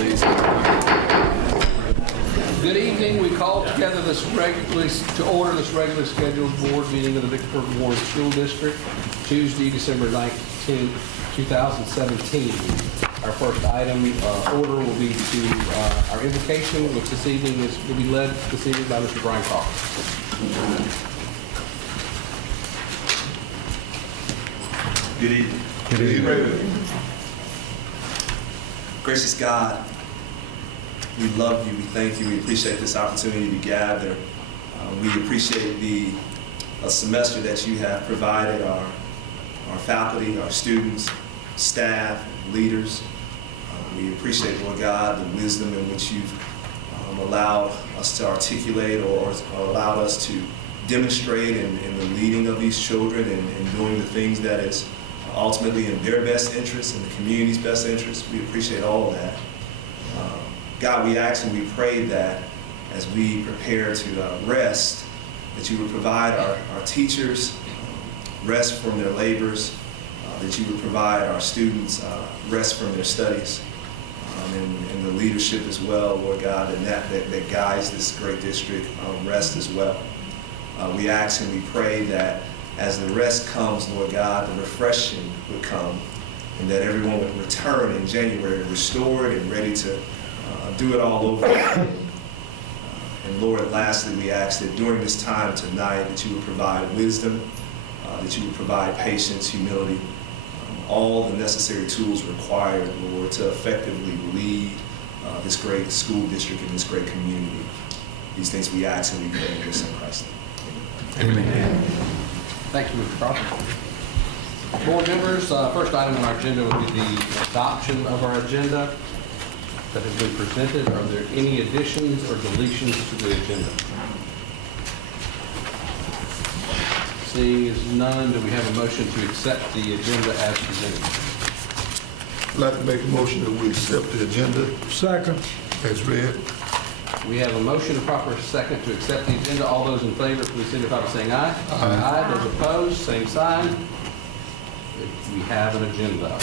please. Good evening. We call together this regularly scheduled board meeting of the Vicksburg Ward School District, Tuesday, December 19th, 2017. Our first item order will be to our invocation, which this evening will be led this evening by Mr. Brian Crawford. Good evening. Good evening. Gracious God, we love you, we thank you, we appreciate this opportunity to gather. We appreciate the semester that you have provided our faculty, our students, staff, leaders. We appreciate, Lord God, the wisdom in which you've allowed us to articulate or allowed us to demonstrate in the leading of these children and doing the things that is ultimately in their best interest, in the community's best interest. We appreciate all of that. God, we ask and we pray that as we prepare to rest, that you would provide our teachers rest from their labors, that you would provide our students rest from their studies, and the leadership as well, Lord God, and that guides this great district rest as well. We ask and we pray that as the rest comes, Lord God, the refreshing would come, and that everyone would return in January restored and ready to do it all over again. And Lord, lastly, we ask that during this time tonight that you would provide wisdom, that you would provide patience, humility, all the necessary tools required, Lord, to effectively lead this great school district and this great community. These things we ask and we pray in this in Christ's name. Amen. Thank you, Mr. Crawford. Board members, first item on our agenda will be the adoption of our agenda that has been presented. Are there any additions or deletions to the agenda? Seeing as none, do we have a motion to accept the agenda as presented? I'd like to make a motion that we accept the agenda. Second. As read. We have a motion, a proper second, to accept the agenda. All those in favor, please signify by saying aye. Aye. Those opposed, same sign. We have an agenda.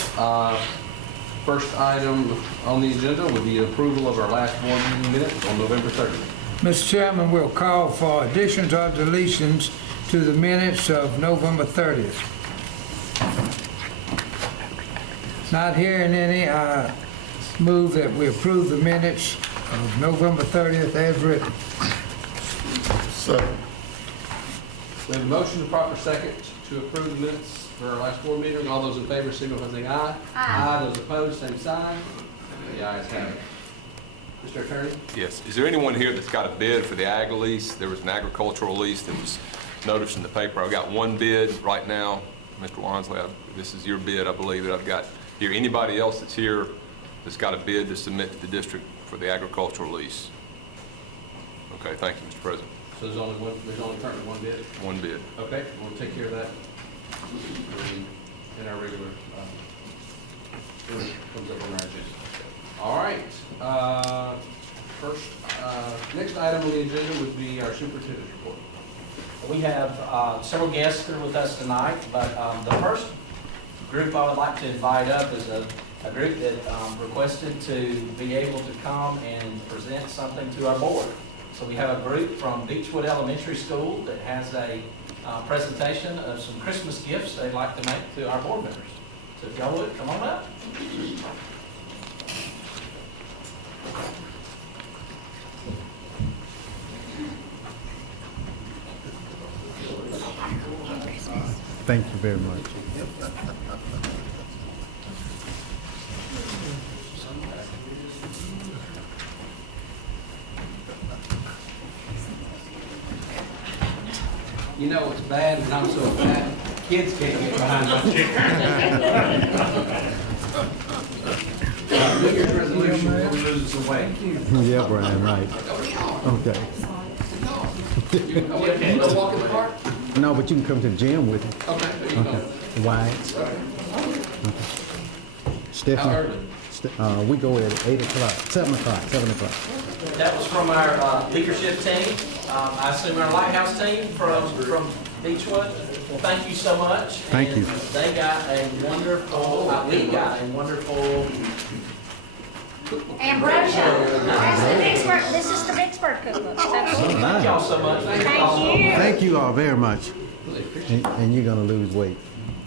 First item on the agenda would be approval of our last board meeting minutes on November 30th. Mr. Chairman, we'll call for additions or deletions to the minutes of November 30th. Not hearing any, I move that we approve the minutes of November 30th as written. Second. We have a motion, a proper second, to approve the minutes for our last board meeting. All those in favor signify by saying aye. Aye. Those opposed, same sign. The ayes have it. Mr. Attorney? Yes. Is there anyone here that's got a bid for the ag lease? There was an agricultural lease that was noticed in the paper. I've got one bid right now. Mr. Wansley, this is your bid, I believe, that I've got here. Anybody else that's here that's got a bid to submit to the district for the agricultural lease? Okay, thank you, Mr. President. So there's only currently one bid? One bid. Okay, we'll take care of that in our regular, when it comes up on our agenda. All right. Next item on the agenda would be our superintendent's report. We have several guests here with us tonight, but the first group I would like to invite up is a group that requested to be able to come and present something to our board. So we have a group from Beechwood Elementary School that has a presentation of some Christmas gifts they'd like to make to our board members. So if y'all would, come on up. Thank you very much. You know it's bad when I'm so fat, kids can't get behind my chair. New Year's resolution, we're losing some weight. Yeah, Brian, right. Okay. Okay, let's walk in the park? No, but you can come to the gym with me. Okay, there you go. Why? Stephanie? How early? We go at 8 o'clock, 7 o'clock. That was from our leadership team. I assume our Lighthouse team from Beechwood. Well, thank you so much. Thank you. They got a wonderful, we got a wonderful And brochure. That's the Vicksburg, this is the Vicksburg cookbook. That's- Thank y'all so much. Thank you. Thank you all very much. Really appreciate And you're gonna lose weight.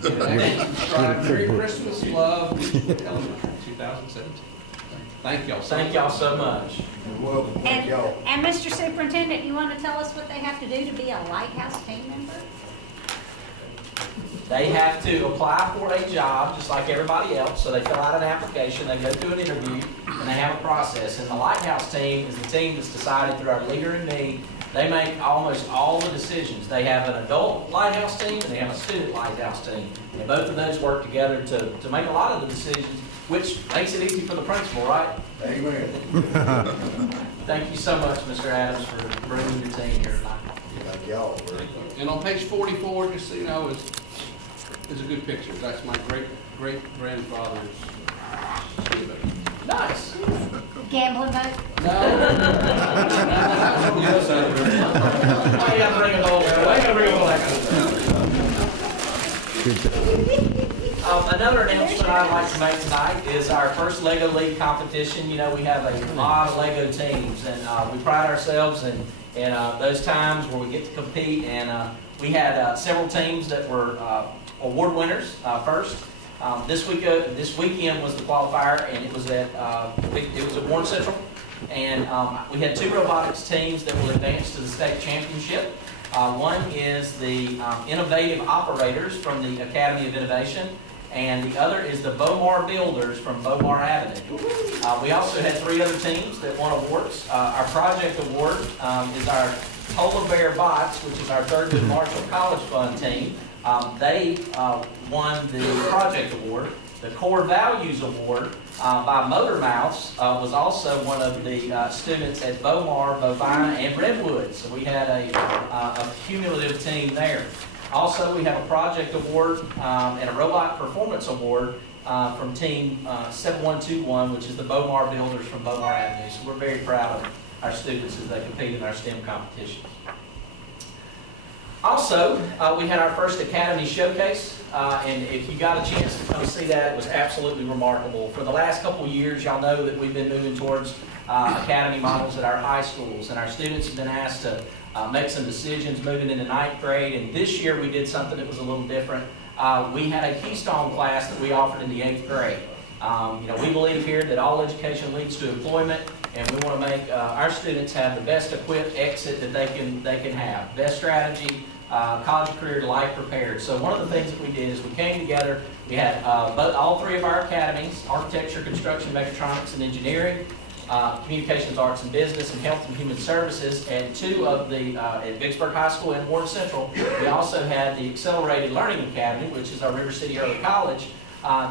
it. Merry Christmas, love, Elementary, 2017. Thank y'all. Thank y'all so much. You're welcome. Thank y'all. And Mr. Superintendent, you want to tell us what they have to do to be a Lighthouse team member? They have to apply for a job, just like everybody else, so they fill out an application, they go through an interview, and they have a process. And the Lighthouse team is the team that's decided through our leader and me. They make almost all the decisions. They have an adult Lighthouse team, and they have a student Lighthouse team. And both of those work together to make a lot of the decisions, which makes it easy for the principal, right? Amen. Thank you so much, Mr. Adams, for bringing your team here tonight. Thank y'all. And on page 44, just so you know, is a good picture. That's my great-great-grandfather's student. Nice. Gambling vote? No. That's on the other side of the room. Why you gotta bring it all, why you gotta bring all that kind of stuff? Good job. Another announcement I'd like to make tonight is our first Lego League competition. You know, we have a lot of Lego teams, and we pride ourselves in those times where we get to compete. And we had several teams that were award winners first. This weekend was the qualifier, and it was at Warren Central. And we had two robotics teams that will advance to the state championship. One is the Innovative Operators from the Academy of Innovation, and the other is the Bomar Builders from Bomar Avenue. We also had three other teams that won awards. Our project award is our Polar Bear Bots, which is our Thurgood Marshall College Fund team. They won the project award. The Core Values Award by Motor Mouths was also one of the students at Bomar, Bovina, and Redwood. So we had a cumulative team there. Also, we have a project award and a robot performance award from team 7121, which is the Bomar Builders from Bomar Avenue. So we're very proud of our students as they compete in our STEM competitions. Also, we had our first Academy Showcase, and if you got a chance to come see that, it was absolutely remarkable. For the last couple of years, y'all know that we've been moving towards Academy models at our high schools, and our students have been asked to make some decisions moving into ninth grade, and this year we did something that was a little different. We had a Keystone class that we offered in the 8th grade. You know, we believe here that all education leads to employment, and we want to make our students have the best equipped exit that they can have. Best strategy, college career to life prepared. So one of the things that we did is we came together, we had all three of our academies, architecture, construction, mechatronics, and engineering, communications, arts and business, and health and human services, and two of the, at Vicksburg High School and Warren Central, we also had the Accelerated Learning Academy, which is our River City Early College.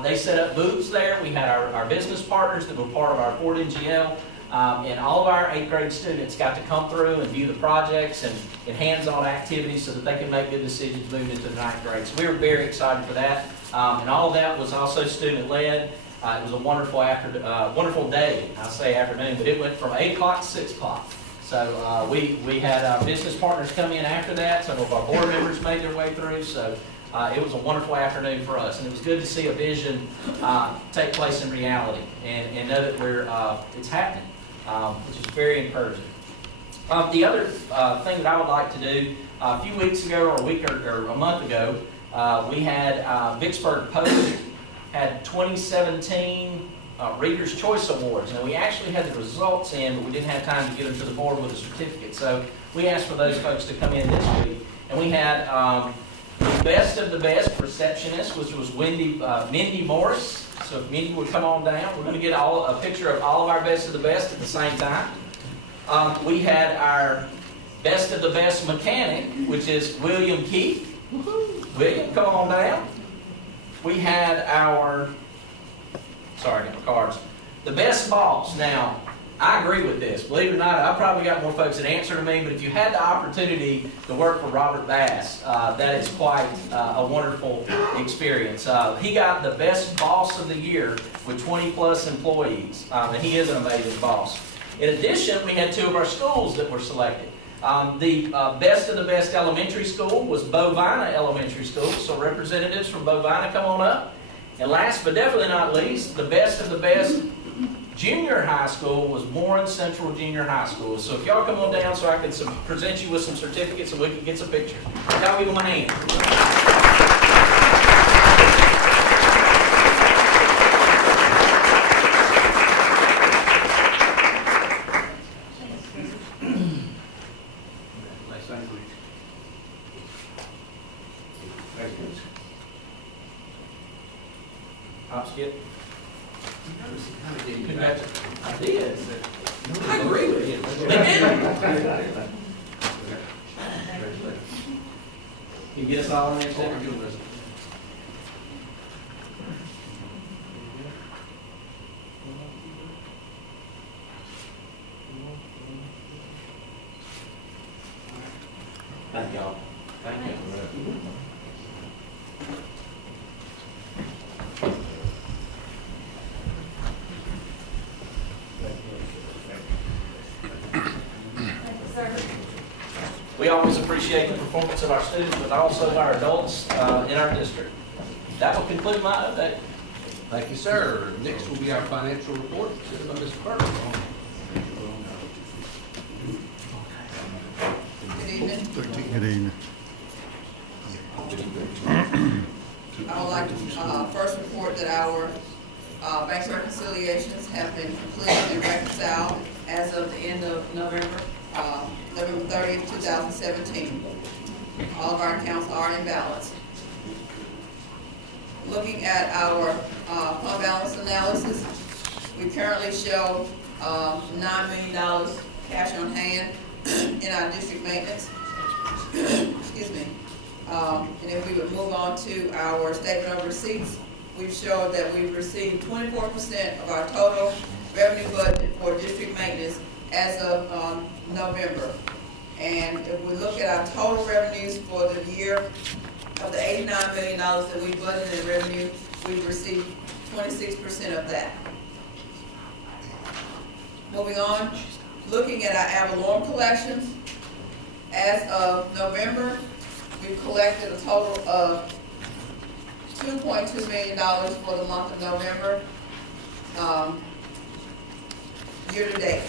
They set up booths there. We had our business partners that were part of our Ford NGL, and all of our 8th grade students got to come through and view the projects and hands-on activities so that they can make good decisions moving into the 9th grade. So we were very excited for that, and all of that was also student-led. It was a wonderful day. I say afternoon, but it went from 8 o'clock to 6 o'clock. So we had our business partners come in after that. Some of our board members made their way through. So it was a wonderful afternoon for us, and it was good to see a vision take place in reality and know that it's happening, which is very encouraging. The other thing that I would like to do, a few weeks ago or a month ago, we had Vicksburg Post had 2017 Reader's Choice Awards. Now, we actually had the results in, but we didn't have time to get them to the board with a certificate. So we asked for those folks to come in this week. And we had the best of the best receptionist, which was Mindy Morris. So if Mindy would come on down, we're going to get a picture of all of our best of the best at the same time. We had our best of the best mechanic, which is William Keith. William, come on down. We had the best boss. Now, I agree with this. Believe it or not, I probably got more folks that answer to me, but if you had the opportunity to work for Robert Bass, that is quite a wonderful experience. He got the best boss of the year with 20 plus employees, and he is an amazing boss. In addition, we had two of our schools that were selected. The best of the best elementary school was Bovina Elementary School, so representatives from Bovina, come on up. And last but definitely not least, the best of the best Junior high school was Warren Central Junior High School. So if y'all come on down so I can present you with some certificates and we can get some pictures. Y'all give them a hand. Hop, skip. Congratulations. I did. I agree with you. They did. Can you get us all in there? Thank y'all. Thank you. We always appreciate the performance of our students, but also our adults in our district. That will conclude my update. Thank you, sir. Next will be our financial report. Mr. Burke. Good evening. Good evening. I would like to first report that our bank reconciliations have been completed and reconciled as of the end of November 30th, 2017. All of our accounts are in balance. Looking at our fund balance analysis, we currently show $9 million cash on hand in our district maintenance. Excuse me. And if we would move on to our statement of receipts, we've showed that we've received 24% of our total revenue budget for district maintenance as of November. And if we look at our total revenues for the year of the $89 million that we budgeted in revenue, we've received 26% of that. Moving on, looking at our ad valorem collections, as of November, we've collected a total of $2.2 million for the month of November, year to date.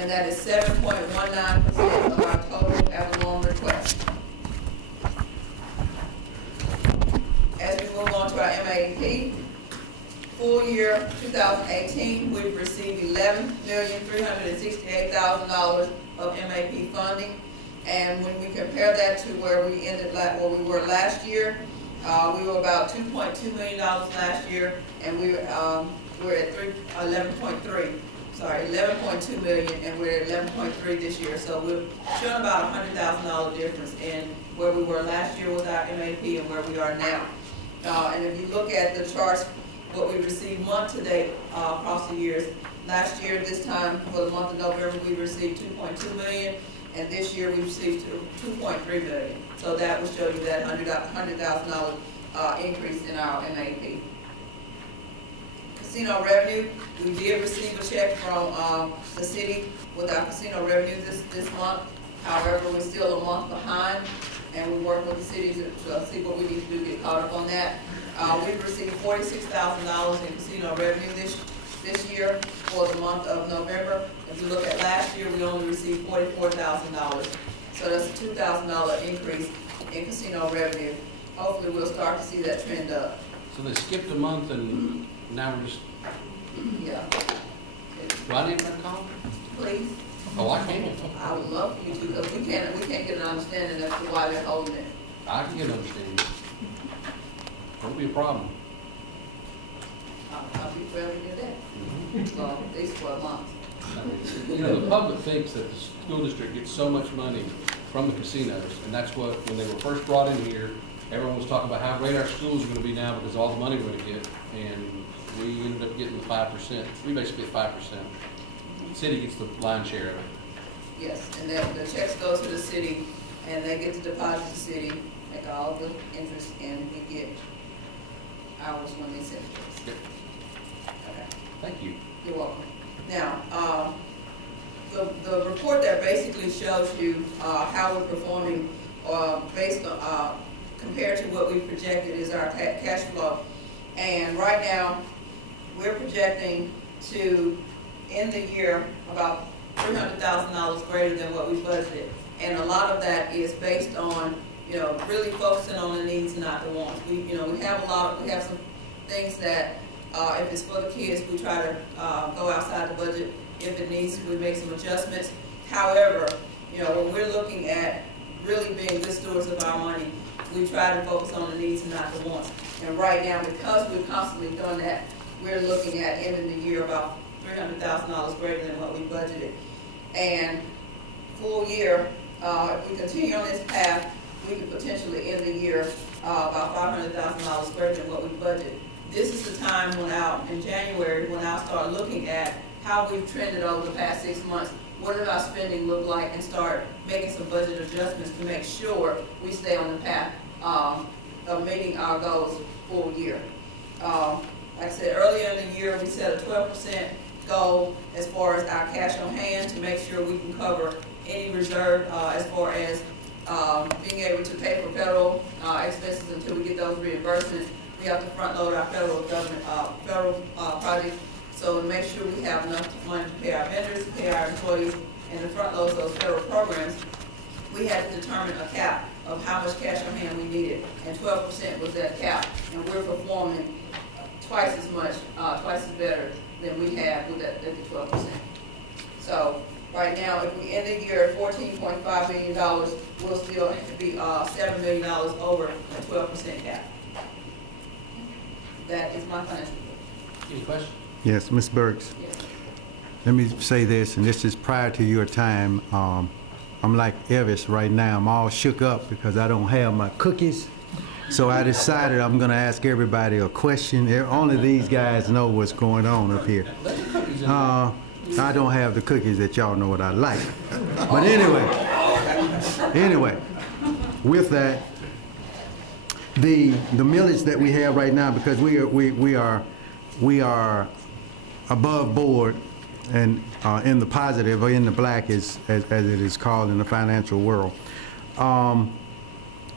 And that is 7.19% of our total ad valorem request. As we move on to our MAP, full year 2018, we've received $11,368,000 of MAP funding. And when we compare that to where we ended, where we were last year, we were about $2.2 million last year, and we're at 11.2 million, and we're at 11.3 this year. So we're showing about $100,000 difference in where we were last year with our MAP and where we are now. And if you look at the charts, what we received month to date across the years, last year this time for the month of November we received 2.2 million, and this year we received 2.3 million. So that will show you that $100,000 increase in our MAP. Casino revenue, we did receive a check from the city with our casino revenue this month. However, we're still a month behind, and we work with the city to see what we need to do to get caught up on that. We've received $46,000 in casino revenue this year for the month of November. If you look at last year, we only received $44,000. So that's a $2,000 increase in casino revenue. Hopefully, we'll start to see that trend up. So they skipped a month and now we're just, Yeah. do I need to call? Please. Oh, I can. I would love for you to, because we can't get an understanding as to why they're holding it. I can get an understanding. Won't be a problem. I'll be forever to do that. So, at least for a month. You know, the public thinks that the school district gets so much money from the casinos, and that's what, when they were first brought in here, everyone was talking about how great our schools are gonna be now because of all the money we're gonna get, and we ended up getting the 5%. We basically get 5%. The city gets the lion's share of it. Yes, and then the checks go to the city, and they get to deposit to the city, make all the interest, and we get ours when they send it to us. Yep. Okay. Thank you. You're welcome. Now, the report there basically shows you how we're performing based on, compared to what we projected is our cash flow. And right now, we're projecting to end the year about $300,000 greater than what we budgeted. And a lot of that is based on, really focusing on the needs, not the wants. We have some things that, if it's for the kids, we try to go outside the budget. If it needs, we make some adjustments. However, when we're looking at really being good stewards of our money, we try to focus on the needs and not the wants. And right now, because we've constantly done that, we're looking at ending the year about $300,000 greater than what we budgeted. And full year, if we continue on this path, we could potentially end the year about $500,000 greater than what we budgeted. This is the time in January, when I'll start looking at how we've trended over the past 6 months. What does our spending look like, and start making some budget adjustments to make sure we stay on the path of meeting our goals full year. Like I said, earlier in the year, we set a 12% goal as far as our cash on hand to make sure we can cover any reserve as far as being able to pay for federal expenses until we get those reimbursements. We have to front load our federal government, projects, so to make sure we have enough money to pay our vendors, to pay our employees, and to front load those federal programs. We had to determine a cap of how much cash on hand we needed, and 12% was that cap, and we're performing twice as better than we had with that 12%. So right now, if we end the year at $14.5 million, we'll still be $7 million over a 12% cap. That is my financial report. Any questions? Yes, Ms. Burks. Yes. Let me say this, and this is prior to your time. I'm like Elvis right now. I'm all shook up because I don't have my cookies. So I decided I'm going to ask everybody a question. Only these guys know what's going on up here. I don't have the cookies that y'all know what I like. But anyway, with that, the millage that we have right now, because we are above board and in the positive, or in the black, as it is called in the financial world.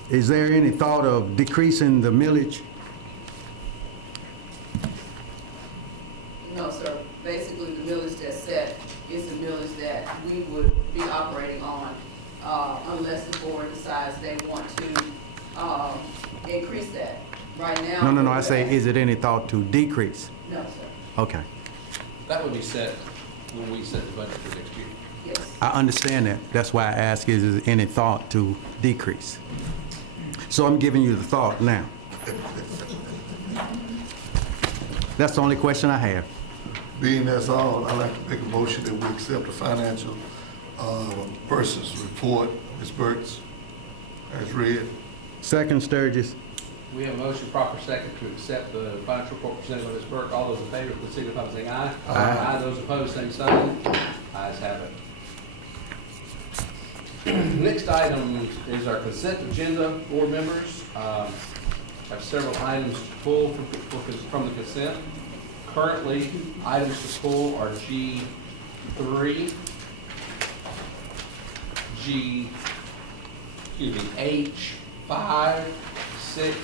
Is there any thought of decreasing the millage? No, sir. Basically, the millage that's set is the millage that we would be operating on unless the board decides they want to increase that. Right now. No. I say, is it any thought to decrease? No, sir. Okay. That would be set when we set the budget for next year. Yes. I understand that. That's why I ask, is there any thought to decrease? So I'm giving you the thought now. That's the only question I have. Being that's all, I'd like to make a motion that we accept the financial person's report, Ms. Burks, as read. Second, Sturgis. We have a motion, proper second, to accept the financial report presented by Ms. Burke. All those in favor, please signify by saying aye. Aye. Those opposed, same sign. Ayes have it. Next item is our consent agenda, board members. Have several items to pull from the consent. Currently, items to pull are H, 5, 6,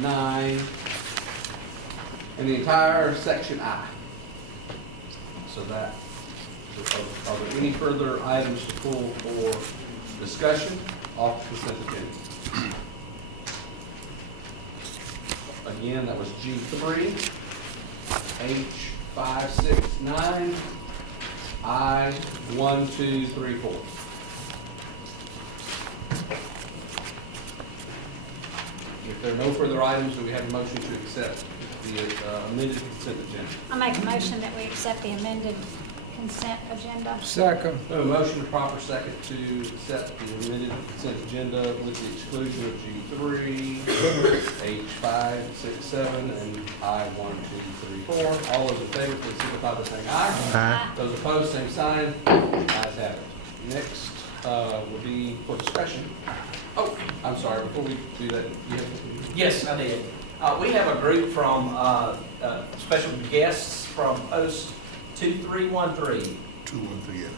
9, and the entire section I. So that, are there any further items to pull for discussion off the consent agenda? Again, that was G3, H, 5, 6, 9, I, 1, 2, 3, 4. If there are no further items, do we have a motion to accept the amended consent agenda? I make a motion that we accept the amended consent agenda. Second. We have a motion, a proper second, to accept the amended consent agenda with the exclusion of G3, H5, 6, 7, and I, 1, 2, 3, 4. All those in favor, please signify by saying aye. Aye. Those opposed, same sign. Ayes have it. Next will be for discussion. Oh, I'm sorry, before we do that, you have to... Yes, I did. We have a group from special guests from Post 2313. 213, yeah.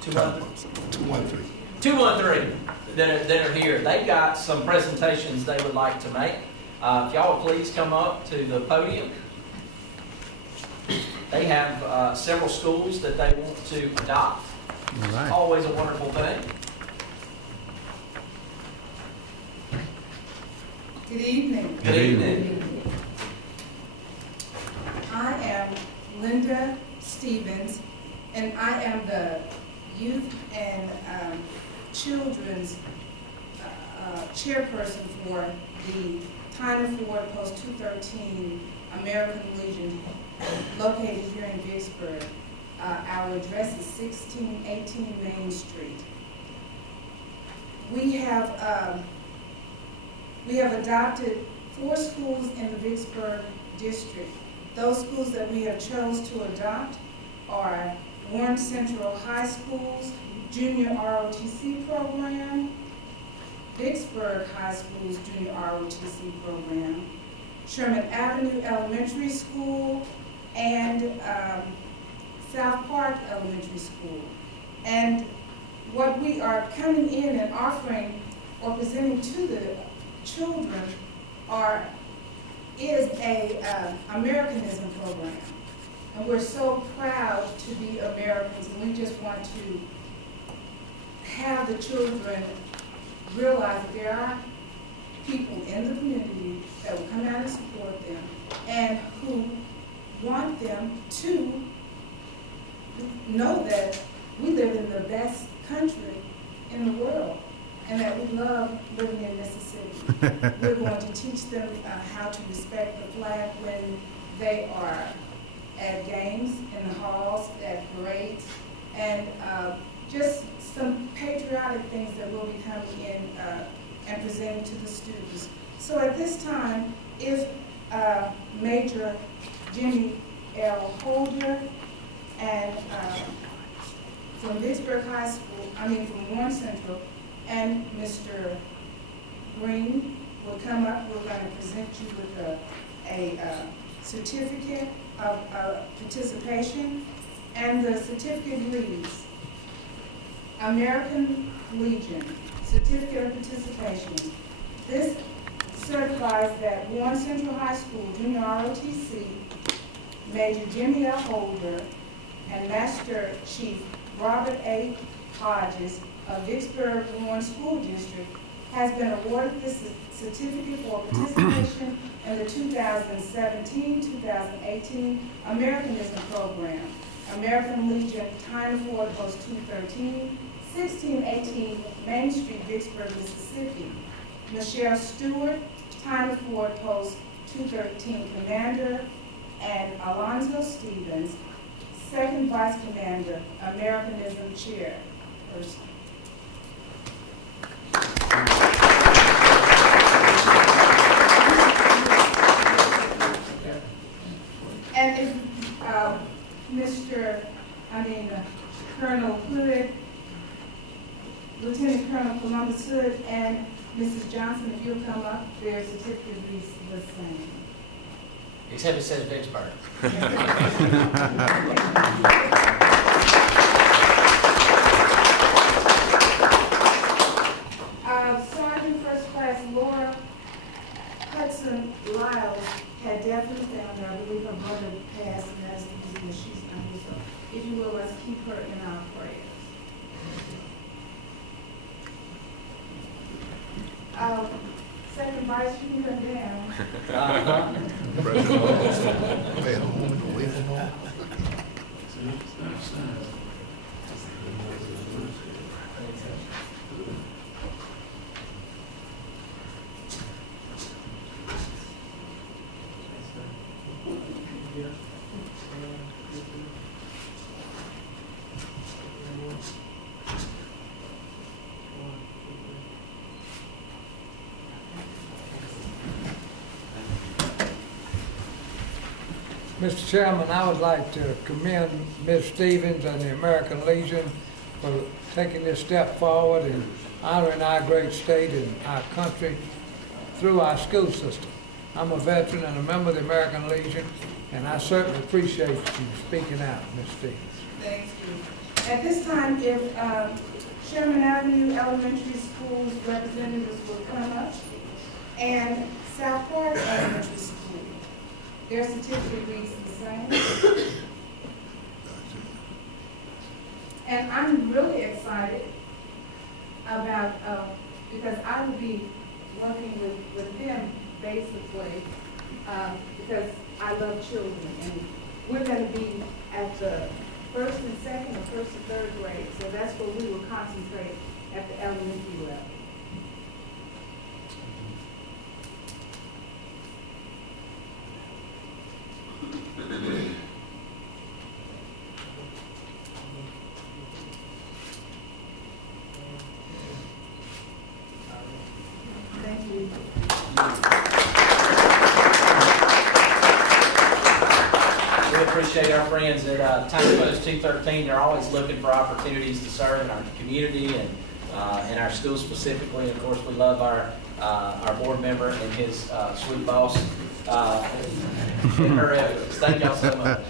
213. 213. that are here. They've got some presentations they would like to make. If y'all would please come up to the podium. They have several schools that they want to adopt. All right. Always a wonderful thing. Good evening. Good evening. I am Linda Stevens, and I am the Youth and Children's chairperson for the Tyner Ford Post 213 American Legion located here in Vicksburg. Our address is 1618 Main Street. We have adopted 4 schools in the Vicksburg district. Those schools that we have chose to adopt are Warren Central High School's Junior ROTC program, Vicksburg High School's Junior ROTC program, Sherman Avenue Elementary School, and South Park Elementary School. And what we are coming in and offering or presenting to the children is a Americanism program. And we're so proud to be Americans, and we just want to have the children realize that there are people in the community that will come out and support them and who want them to know that we live in the best country in the world and that we love living in Mississippi. We're going to teach them how to respect the flag when they are at games, in the halls, at parades, and just some patriotic things that will be coming in and presenting to the students. So at this time, if Major Jimmy L. Holder and from Vicksburg High School, from Warren Central, and Mr. Green will come up, we're going to present you with a certificate of participation, and the certificate reads, American Legion, Certificate of Participation. This certifies that Warren Central High School Junior ROTC, Major Jimmy L. Holder, and Master Chief Robert A. Hodges of Vicksburg Warren School District has been awarded this certificate for participation in the 2017-2018 Americanism Program, American Legion, Tyner Ford Post 213, 1618 Main Street, Vicksburg, Mississippi. Michelle Stewart, Tyner Ford Post 213 Commander, and Alonzo Stevens, Second Vice Commander, Americanism Chairperson. And if Colonel Hood, Lieutenant Colonel Columbus Hood, and Mrs. Johnson, if you'll come up, their certificate will be the same. Except it says Vicksburg. Sergeant First Class Laura Hudson Lyles had definitely found her. I believe her brother passed, and that's the reason that she's not here. So if you will, let's keep her in our prayers. Second Vice, you can come down. Stay at home and away from home. Mr. Chairman, I would like to commend Ms. Stevens and the American Legion for taking this step forward and honoring our great state and our country through our school system. I'm a veteran and a member of the American Legion, and I certainly appreciate you speaking out, Ms. Stevens. Thank you. At this time, if Sherman Avenue Elementary School's representatives will come up, and South Park Elementary School, their certificate reads the same. And I'm really excited about, because I will be working with them basically, because I love children. And we're going to be at the first and second or first and third grade. So that's where we will concentrate at the elementary level. Thank you. We appreciate our friends at Time Post 213. They're always looking for opportunities to serve in our community and in our school specifically. Of course, we love our board member and his sweet boss in her efforts. Thank y'all so much.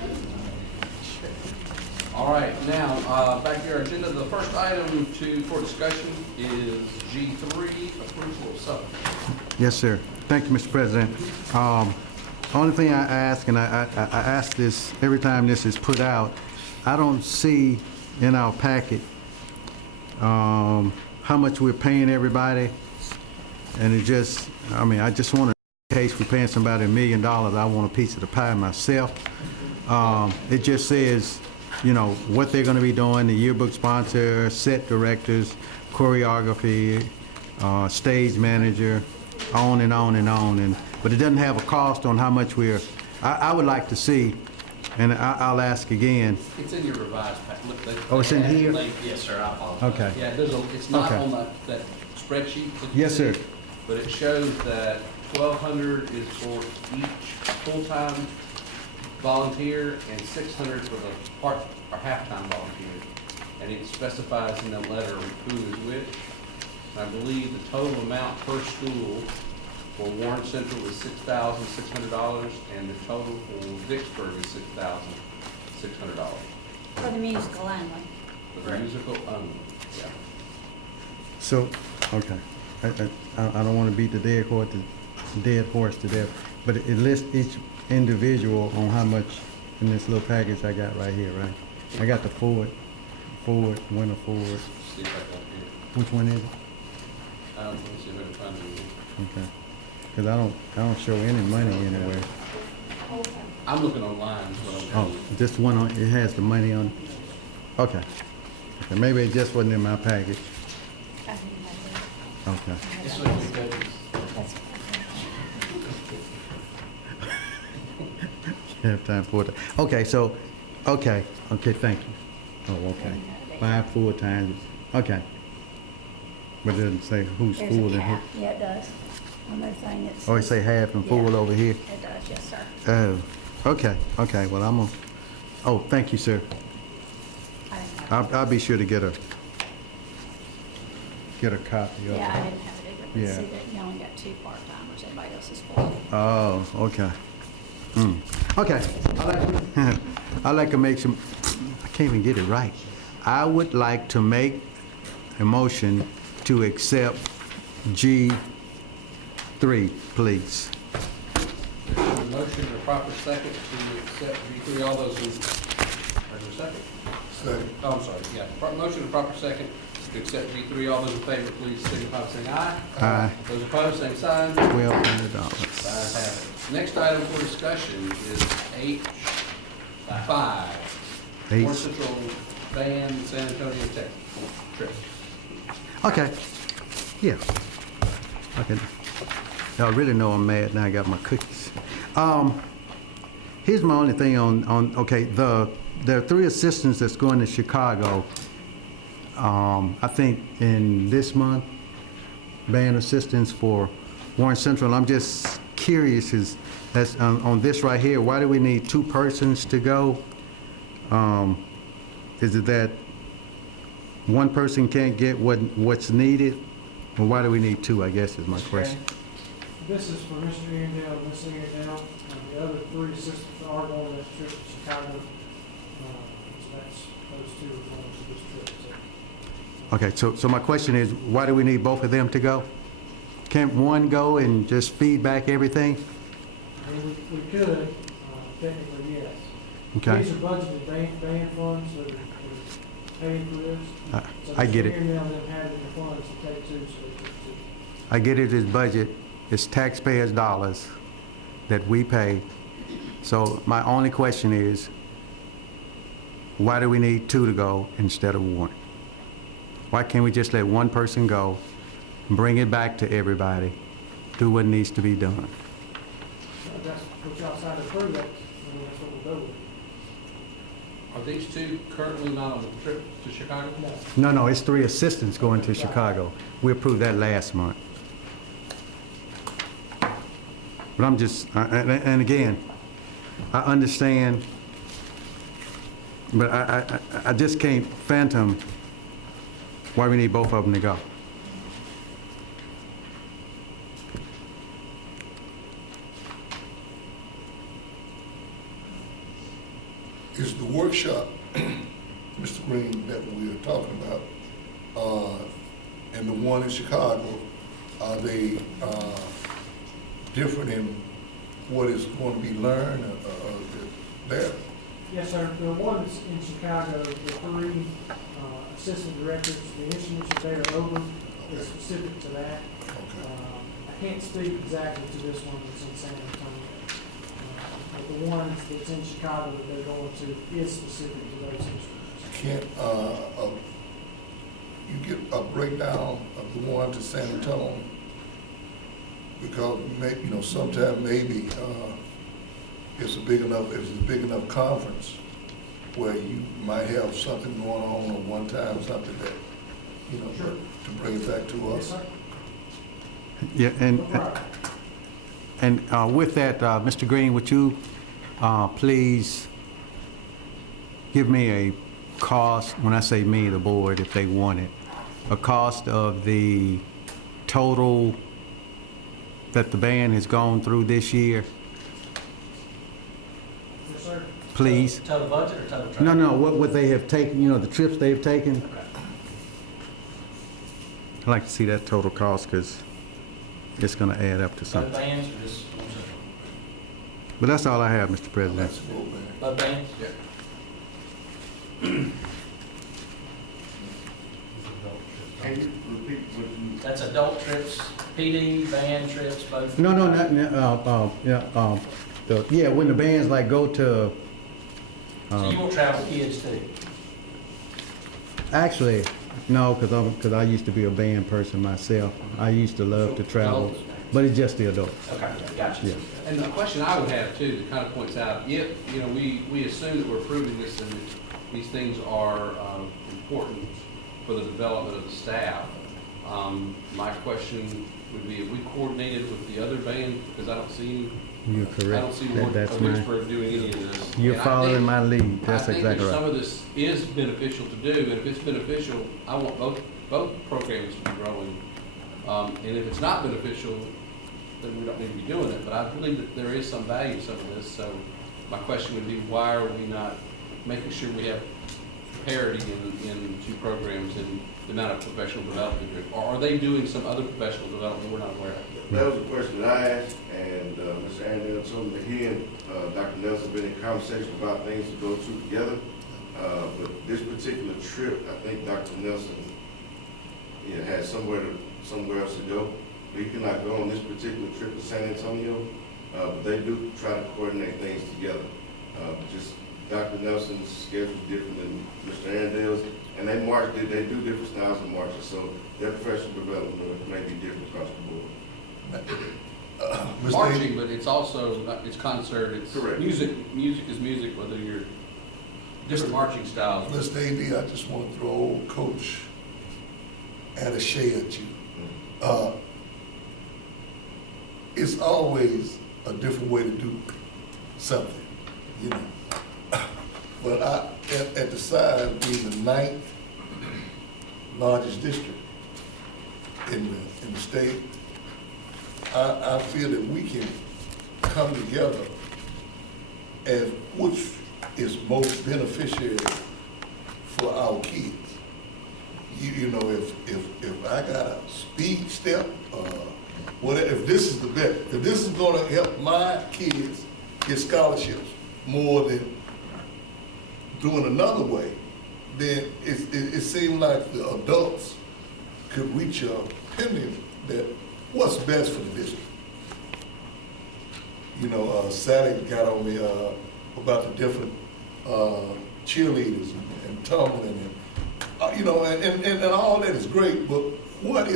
All right, now, back to our agenda. The first item for discussion is G3, approval of supplement. Yes, sir. Thank you, Mr. President. Only thing I ask, and I ask this every time this is put out, I don't see in our packet how much we're paying everybody. And it just, I mean, I just want to, in case we're paying somebody $1 million, I want a piece of the pie myself. It just says, you know, what they're going to be doing, the yearbook sponsor, set directors, choreography, stage manager, on and on and on. But it doesn't have a cost on how much I would like to see, and I'll ask again. It's in your revised pack. Look, Oh, it's in here? Yes, sir. I apologize. Okay. Yeah, it's not Okay. on that spreadsheet. that you Yes, sir. see, but it shows that $1,200 is for each full-time volunteer and $600 for the part or half-time volunteer. And it specifies in the letter who is which. I believe the total amount per school for Warren Central is $6,600, and the total for Vicksburg is $6,600 For the musical only. for the musical only. Yeah. So, okay, I don't want to beat the dead horse to death, but it lists each individual on how much in this little package I got right here, right? I got the Ford, winter Ford. See if I got here. Which one is it? Let me see if I can find it here. Okay, because I don't show any money anywhere. I'm looking online. Is what I'm Oh, telling you. this one on, it has the money on. Okay, okay, maybe it just wasn't in my package. I think I Okay. This would be good. did. That's Have time for it. Okay, so, okay, thank you. Oh, okay. 5 full times, okay. But it doesn't say who's There's full a and who. cap. Yeah, it does. On their thing, it says. Oh, it say half and full Yeah. over here? It does, yes, sir. Oh, okay, well, I'm gonna, oh, thank you, sir. I didn't have I'll be sure to get a copy of it. Yeah, I it. didn't have it either, but Yeah. see that you only got 2 part-timers, everybody else is full. Oh, okay. Okay. I'd like to make some, I can't even get it right. I would like to make a motion to accept G3, please. There's a motion and a proper second to accept G3. All those in, there's a second? Second. Oh, I'm sorry, yeah. Motion and proper second to accept G3. All those in favor, please signify by saying aye. Aye. Those opposed, same sign. $1,200. Ayes have it. Next item for discussion is H5. H. North Central Band, San Antonio, Texas. Trip. Okay, yeah. Okay. Y'all really know I'm mad now I got my cookies. Here's my only thing on okay, there are 3 assistants that's going to Chicago, I think in this month, band assistants for Warren Central. I'm just curious, that's on this right here, why do we need 2 persons to go? Is it that one person can't get what's needed? Or why do we need 2, I guess is my question. This is for Mr. Iandale and Miss Iandale. The other 3 assistants are going on that trip to Chicago. So that's those 2 are going to this trip. So. Okay, so my question is, why do we need both of them to go? Can't one go and just feed back everything? I mean, we could, technically, yes. Okay. These are budgeted band funds that are paying for this. So I get Mr. it. Aaron them having the funds to take to, so I get it, it's budget, it's taxpayers' dollars that we pay. So my only question is, why do we need 2 to go instead of 1? Why can't we just let 1 person go, bring it back to everybody, do what needs to be done? that's what y'all decided to approve, that's what we'll go with. Are these 2 currently not on the trip to Chicago? No. No, it's 3 assistants going to Chicago. We approved that last month. But I'm just, and again, I understand, but I just can't fathom why we need both of them to go. Is the workshop, Mr. Green, that we are talking about, and the one in Chicago, are they different in what is going to be learned there? Yes, sir. The ones in Chicago, the 3 assistant directors, the instruments that they are over is specific to that. Okay. I can't speak exactly to this one that's in San Antonio. But the one that's in Chicago that they're going to is specific to those instruments. Can't you get a breakdown of the one to San Antonio? Because maybe, sometime maybe it's a big enough conference where you might have something going on at one time, something that, Sure. to bring it back to Yes, us. sir. Yeah, No problem. and with that, Mr. Green, would you please give me a cost, when I say me, the board, if they want it, a cost of the total that the band has gone through this year, Yes, sir. please? Total budget or total travel? No, what they have taken, the trips they've taken. Okay. I'd like to see that total cost, because it's going to add up to Both something. bands or just one separate? But that's all I have, Mr. President. That's full band. Both bands? Yeah. Can you repeat what you? That's adult trips, PD, band trips, both? No, when the bands like go to, So you won't travel kids too? actually, no, because I used to be a band person myself. I used to love to travel, but it's just the adults. Okay, gotcha. Yeah. And the question I would have too, that kind of points out, if, we assume that we're approving this and that these things are important for the development of the staff, my question would be, if we coordinated with the other band, because I don't see You're I correct. don't see one That's of my, Vicksburg doing any of this. you're And I following think- my lead. That's I think exactly that some right. of this is beneficial to do, and if it's beneficial, I want both programs to be growing. And if it's not beneficial, then we don't need to be doing it, but I believe that there is some value to some of this, so my question would be, why are we not making sure we have parity in 2 programs in the amount of professional development group? Or are they doing some other professional development we're not aware of? That was a question that I asked, and Mr. Arundel told me that he and Dr. Nelson been in conversation about things to go to together. But this particular trip, I think Dr. Nelson has somewhere else to go. We cannot go on this particular trip to San Antonio, but they do try to coordinate things together. Just Dr. Nelson's schedule is different than Mr. Arundel's, and they do different styles of marches, so their professional development may be different across the board. Mr. Marching, but it's also, it's concert, it's Correct. music is music, whether you're different marching styles. Mr. AD, I just want to throw old Coach Attaché at you. It's always a different way to do something, But at the side being the 9th largest district in the state, I feel that we can come together as which is most beneficiary for our kids. If I got a speed step, whatever, if this is the best, if this is gonna help my kids get scholarships more than doing another way, then it seemed like the adults could reach an opinion that what's best for the district. You know, Sally got on me about the different cheerleaders and tumbling and you know, and all that is great, but what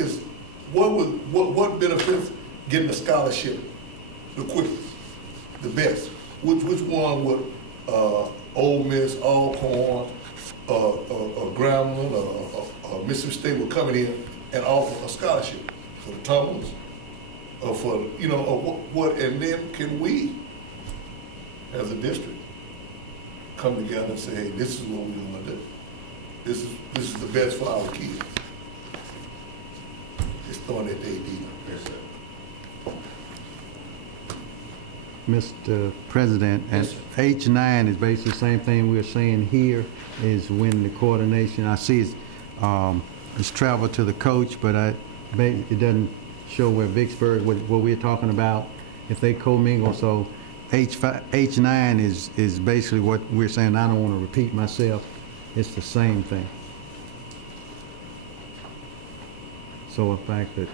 benefits getting a scholarship the quickest, the best? Which one would Ole Miss, Alcorn, Grambling, or Mississippi State would come in and offer a scholarship for the tumblers, or for, you know, or what, and then can we, as a district, come together and say, hey, this is what we want to do. This is the best for our kids. It's throwing that AD. Yes, sir. Mr. President, and Yes, sir. H9 is basically the same thing we're saying here, is when the coordination, I see it's traveled to the coach, but it doesn't show where Vicksburg, what we're talking about, if they commingle. So H9 is basically what we're saying. I don't want to repeat myself. It's the same thing. So the fact that,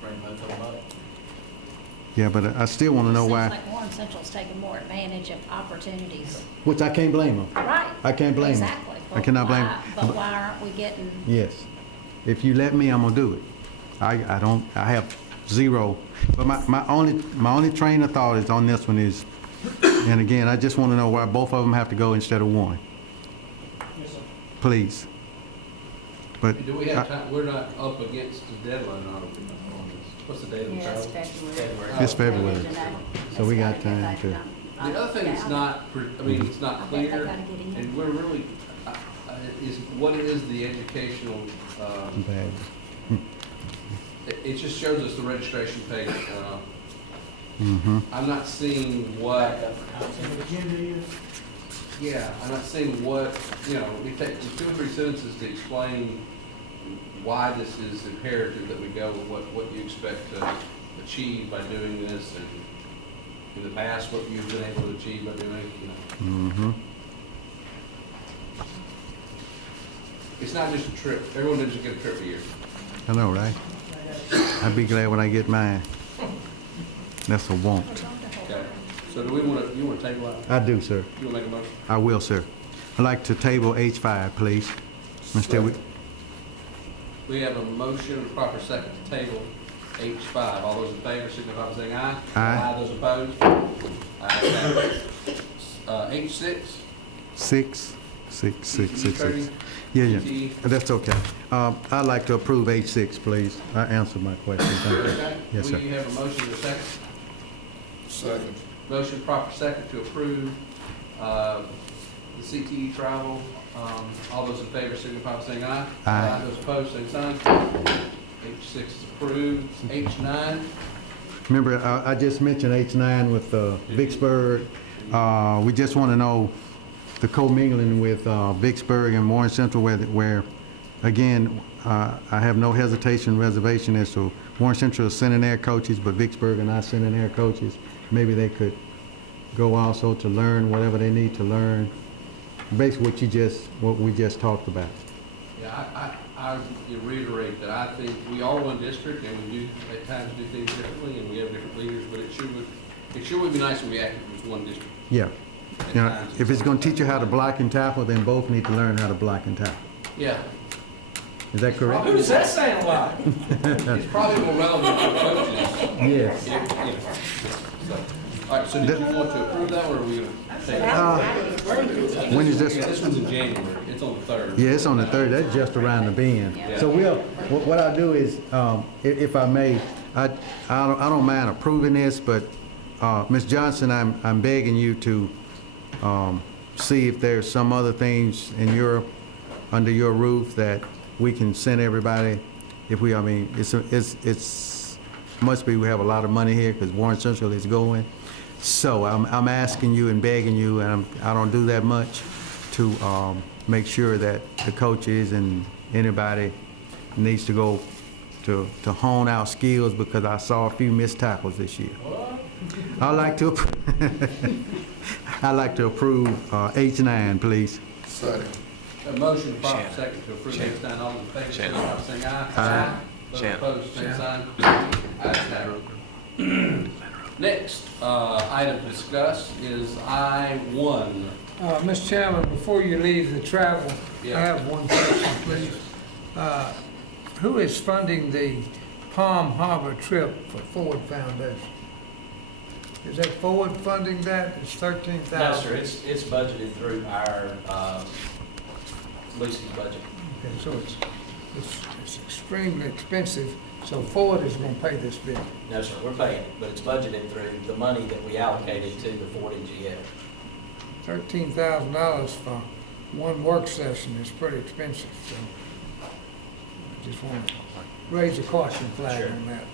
Bring both of them up. yeah, but I still want to know why, Seems like Warren Central's taking more advantage of opportunities. which I can't blame them. Right. I can't blame them. Exactly. I cannot blame Why- them. But why aren't we getting, Yes. If you let me, I'm gonna do it. I have zero. But my only train of thought is on this one is, and again, I just want to know why both of them have to go instead of one, Yes, sir. please. But Do we have time, we're not up against the deadline on this. What's the date of the yeah, it's travel? February. It's February, so we got time to. The other thing that's not, I mean, it's not I bet they clear, gotta get in. and we're really, is what is the educational, Bad. it just shows us the registration page. Mm-hmm. I'm not seeing what, Back up for content. The agenda is, yeah, I'm not seeing what, you know, it takes 2 or 3 sentences to explain why this is imperative that we go with what you expect to achieve by doing this, and in the past, what you've been able to achieve by doing it, you know. Mm-hmm. It's not just a trip. Everyone doesn't get a trip a year. I know, right? I'd be glad when I get mine. That's a want. Okay. So do we want to, you want to table that? I do, sir. You want to make a motion? I will, sir. I'd like to table H5, please. Instead, We have a motion, a proper second to table H5. All those in favor, signify by saying aye. Aye. Those opposed? Ayes have it. H6? Six. CTE. Yeah. That's okay. I'd like to approve H6, please. I answered my question. Thank you. Okay. Yes, sir. We have a motion and a second. Second. Motion, proper second to approve the CTE travel. All those in favor, signify by saying aye. Aye. Those opposed, same sign. H6 is approved. H9? Remember, I just mentioned H9 with Vicksburg. We just want to know the commingling with Vicksburg and Warren Central, where again, I have no hesitation, reservation as to Warren Central is sending their coaches, but Vicksburg are not sending their coaches. Maybe they could go also to learn whatever they need to learn. Basically, what we just talked about. Yeah, I reiterate that I think we are one district, and we do at times do things differently, and we have different leaders, but it sure would be nice if we acted as one district. Yeah. At You know, times. if it's going to teach you how to block and tackle, then both need to learn how to block and tackle. Yeah. Is that correct? Who's that sound like? It's probably more relevant for coaches. Yes. All right, so did you want to approve that, or are we going to take it? When is Yeah, this? this one's in January. It's on the 3rd. Yeah, it's on the 3rd. That's just around the bend. So what I'll do is, if I may, I don't mind approving this, but Ms. Johnson, I'm begging you to see if there's some other things in under your roof that we can send everybody. I mean, it's must be we have a lot of money here because Warren Central is going. So I'm asking you and begging you, and I don't do that much, to make sure that the coaches and anybody needs to go to hone our skills, because I saw a few missed tackles this year. I'd like to I'd like to approve H9, please. Second. A motion proper second to approve H9. All in favor, signify by saying aye. Aye. Those opposed, same sign. Ayes have it. Next, item to discuss is I1. Mr. Chairman, before you leave the travel, I Yeah. have one question, please. Who is funding the Palm Harbor trip for Ford Foundation? Is that Ford funding that? It's $13,000. No, sir, it's budgeted through our leasing budget. Okay, so it's extremely expensive, so Ford is gonna pay this bill. No, sir, we're paying it, but it's budgeted through the money that we allocated to the Ford NGF. $13,000 for one work session is pretty expensive, so I just want to raise a caution flag Sure. on that.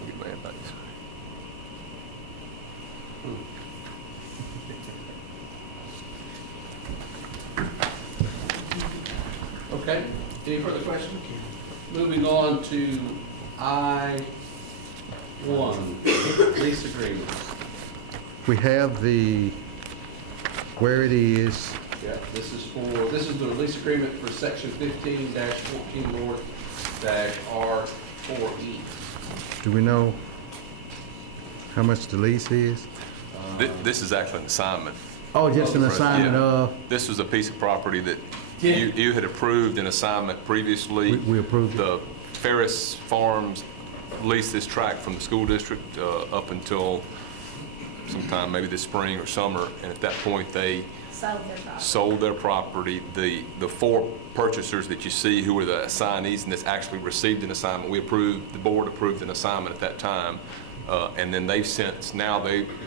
Okay, any further questions? Moving on to I1, lease agreement. We have where it is. Yeah, this is the lease agreement for section 15-14 North -R4E. Do we know how much the lease is? This is actually an assignment. Oh, just an assignment Yeah. of, This was a piece of property that Yeah. you had approved an assignment previously. we approved it. The Ferris Farms leased this tract from the school district up until sometime maybe this spring or summer, and at that point, they Sold their property. sold their property. The four purchasers that you see who were the assignees and that's actually received an assignment, the board approved an assignment at that time, and then they've since, now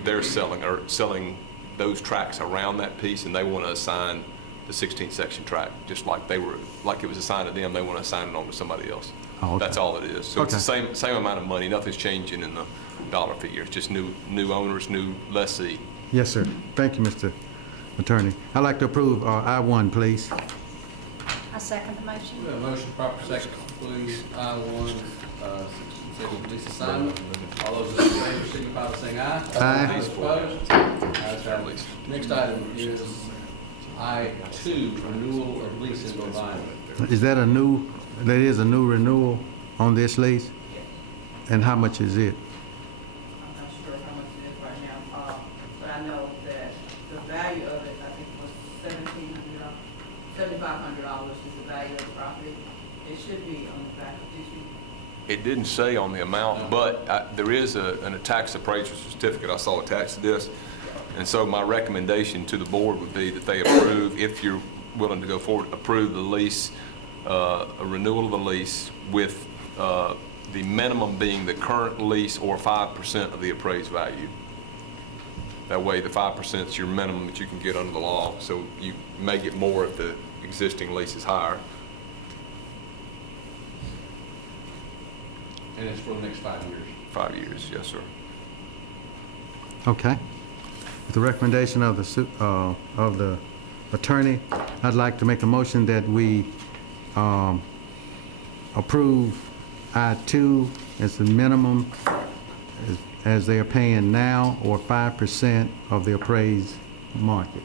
they're selling those tracts around that piece, and they want to assign the 16th section tract, just like it was assigned to them, they want to assign it on to somebody else. Oh, okay. That's all it is. So it's the Okay. same amount of money, nothing's changing in the dollar figure, it's just new owners, new lessee. Yes, sir. Thank you, Mr. Attorney. I'd like to approve I1, please. I second the motion. We have a motion proper second to approve I1, section lease assignment. All those in favor, signify by saying aye. Aye. Those opposed? Ayes have it. Next item is I2, renewal of lease in Rhode Island. Is that a new renewal on this lease? And how much is it? I'm not sure how much it is right now, but I know that the value of it, I think was $7,500 is the value of the property. It should be on the back of this. It didn't say on the amount, but there is a tax appraiser certificate I saw attached to this. And so my recommendation to the board would be that they approve, if you're willing to go forward, approve the lease, a renewal of the lease with the minimum being the current lease or 5% of the appraised value. That way, the 5% is your minimum that you can get under the law, so you may get more if the existing lease is higher. And it's for the next 5 years. 5 years, yes, sir. Okay. With the recommendation of the attorney, I'd like to make a motion that we approve I2 as the minimum as they are paying now, or 5% of the appraised market.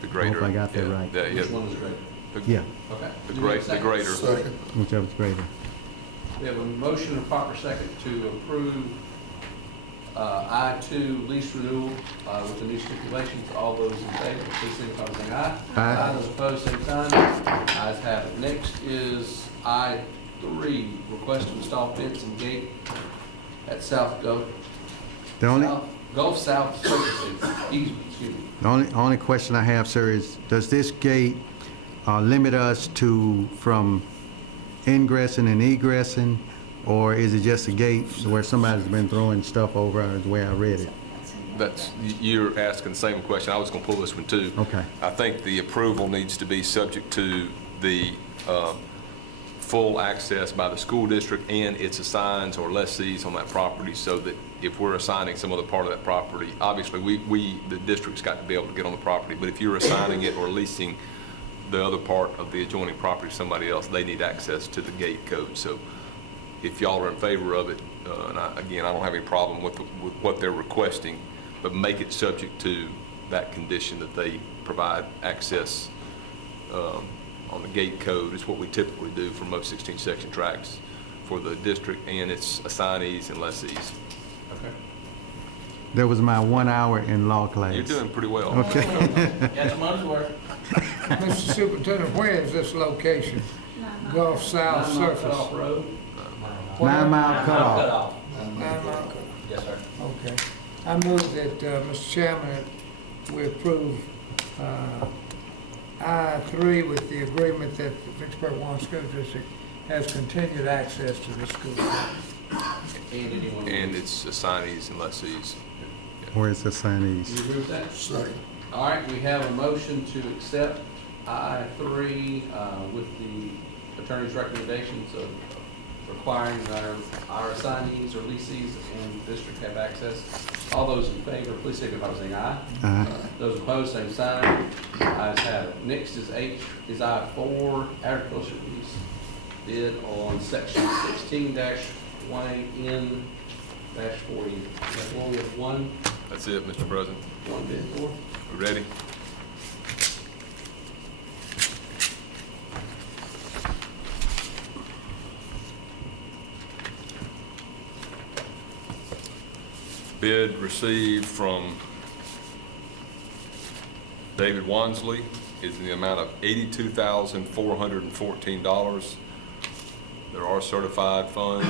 The greater. I hope I got that yeah, right. yeah, Which one is greater? Yeah, Okay. The Do we have a the second? greater. Second. whichever's greater. We have a motion and proper second to approve I2 lease renewal with the new stipulations. All those in favor, please signify by saying aye. Aye. Those opposed, same sign. Ayes have it. Next is I3, request to install fence and gate at South Gulf. The only, Gulf South Surface easement, excuse me. the only question I have, sir, is does this gate limit us from ingressing and egressing, or is it just a gate where somebody's been throwing stuff over, the way I read it? You're asking the same question. I was going to pull this one too. Okay. I think the approval needs to be subject to the full access by the school district and its assigns or lessees on that property, so that if we're assigning some other part of that property, obviously the district's got to be able to get on the property, but if you're assigning it or leasing the other part of the adjoining property to somebody else, they need access to the gate code. So if y'all are in favor of it, and again, I don't have any problem with what they're requesting, but make it subject to that condition that they provide access on the gate code. Is what we typically do for most 16 section tracks for the district and its assignees and lessees. Okay. That was my 1 hour in law class. You're doing pretty well. Okay. Got your money's worth. Mr. Superintendent, where is this location? Gulf South 9 Mile Surface. Cutoff Road. 9 Mile cutoff. Cutoff. 9 Mile Cutoff. Yes, sir. Okay. I move that, Mr. Chairman, that we approve I-3 with the agreement that the Vicksburg Warren School District has continued access to the school. And anyone. And its assignees and lessees. Where's the You signees? agree with that? Second. All right, we have a motion to accept I-3 with the attorney's recommendations of requiring our assignees or lessees and the district have access. All those in favor, please signify by saying aye. Aye. Those opposed, same sign. Ayes have it. Next is I-4, agriculture lease bid on section 16-1N-40. That's one we have one That's it, Mr. President. bid for. We ready? Bid received from David Wansley is in the amount of $82,414. There are certified funds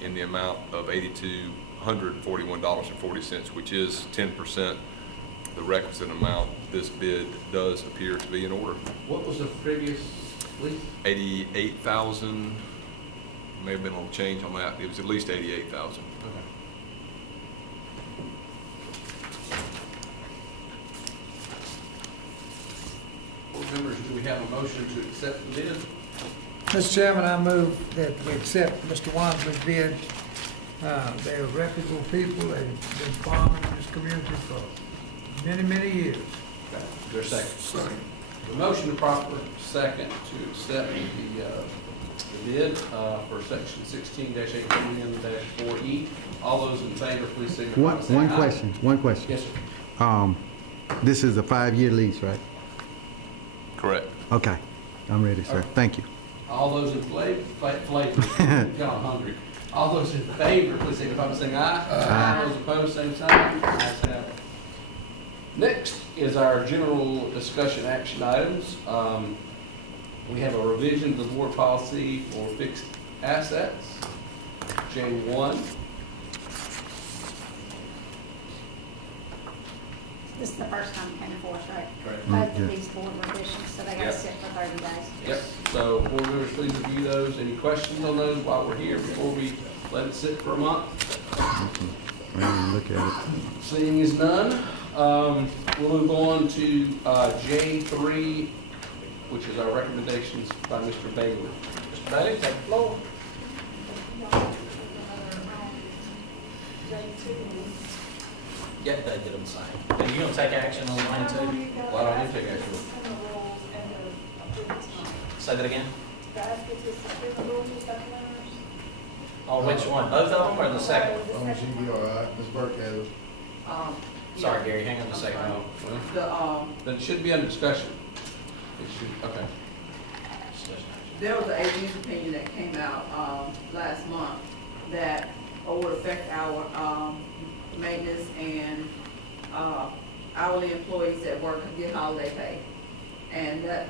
in the amount of $8,241.40, which is 10% the requisite amount. This bid does appear to be in order. What was the previous lease? 88,000, may have been a little change on that. It was at least 88,000. Okay. Board members, do we have a motion to accept the bid? Mr. Chairman, I move that we accept Mr. Wansley's bid. They're reputable people. They've been farming in this community for many, many years. Okay. Is there a second? Second. The motion to proper second to accept the bid for section 16-8-4E. All those in favor, please signify by saying One aye. question. Yes, sir. This is a 5-year lease, right? Correct. Okay, I'm ready, sir. Thank you. All those in flavor, y'all hungry. All those in favor, please signify by saying aye. Aye. Those opposed, same sign. Ayes have it. Next is our general discussion action items. We have a revision to the board policy for fixed assets, J1. This is the first time it came before us, right? Correct. Both Yeah. of these board revisions, so they got Yep. to sit for 30 days. Yep, so board members, please review those. Any questions on those while we're here before we let it sit for a month? I didn't look at it. Seeing as none, we'll move on to J3, which is our recommendations by Mr. Bailey. Mr. Bailey, take the floor. Yep, they did them the same. Are you gonna take action on mine too? Why don't you take action? Say that again? On which one? Both of them or the second one? Oh, she be all right. Ms. Burke had it. Sorry, Gary, hang on a second. Then it should be under discussion. It should, okay. There was an AG's opinion that came out last month that would affect our maintenance and hourly employees that work and get holiday pay. And that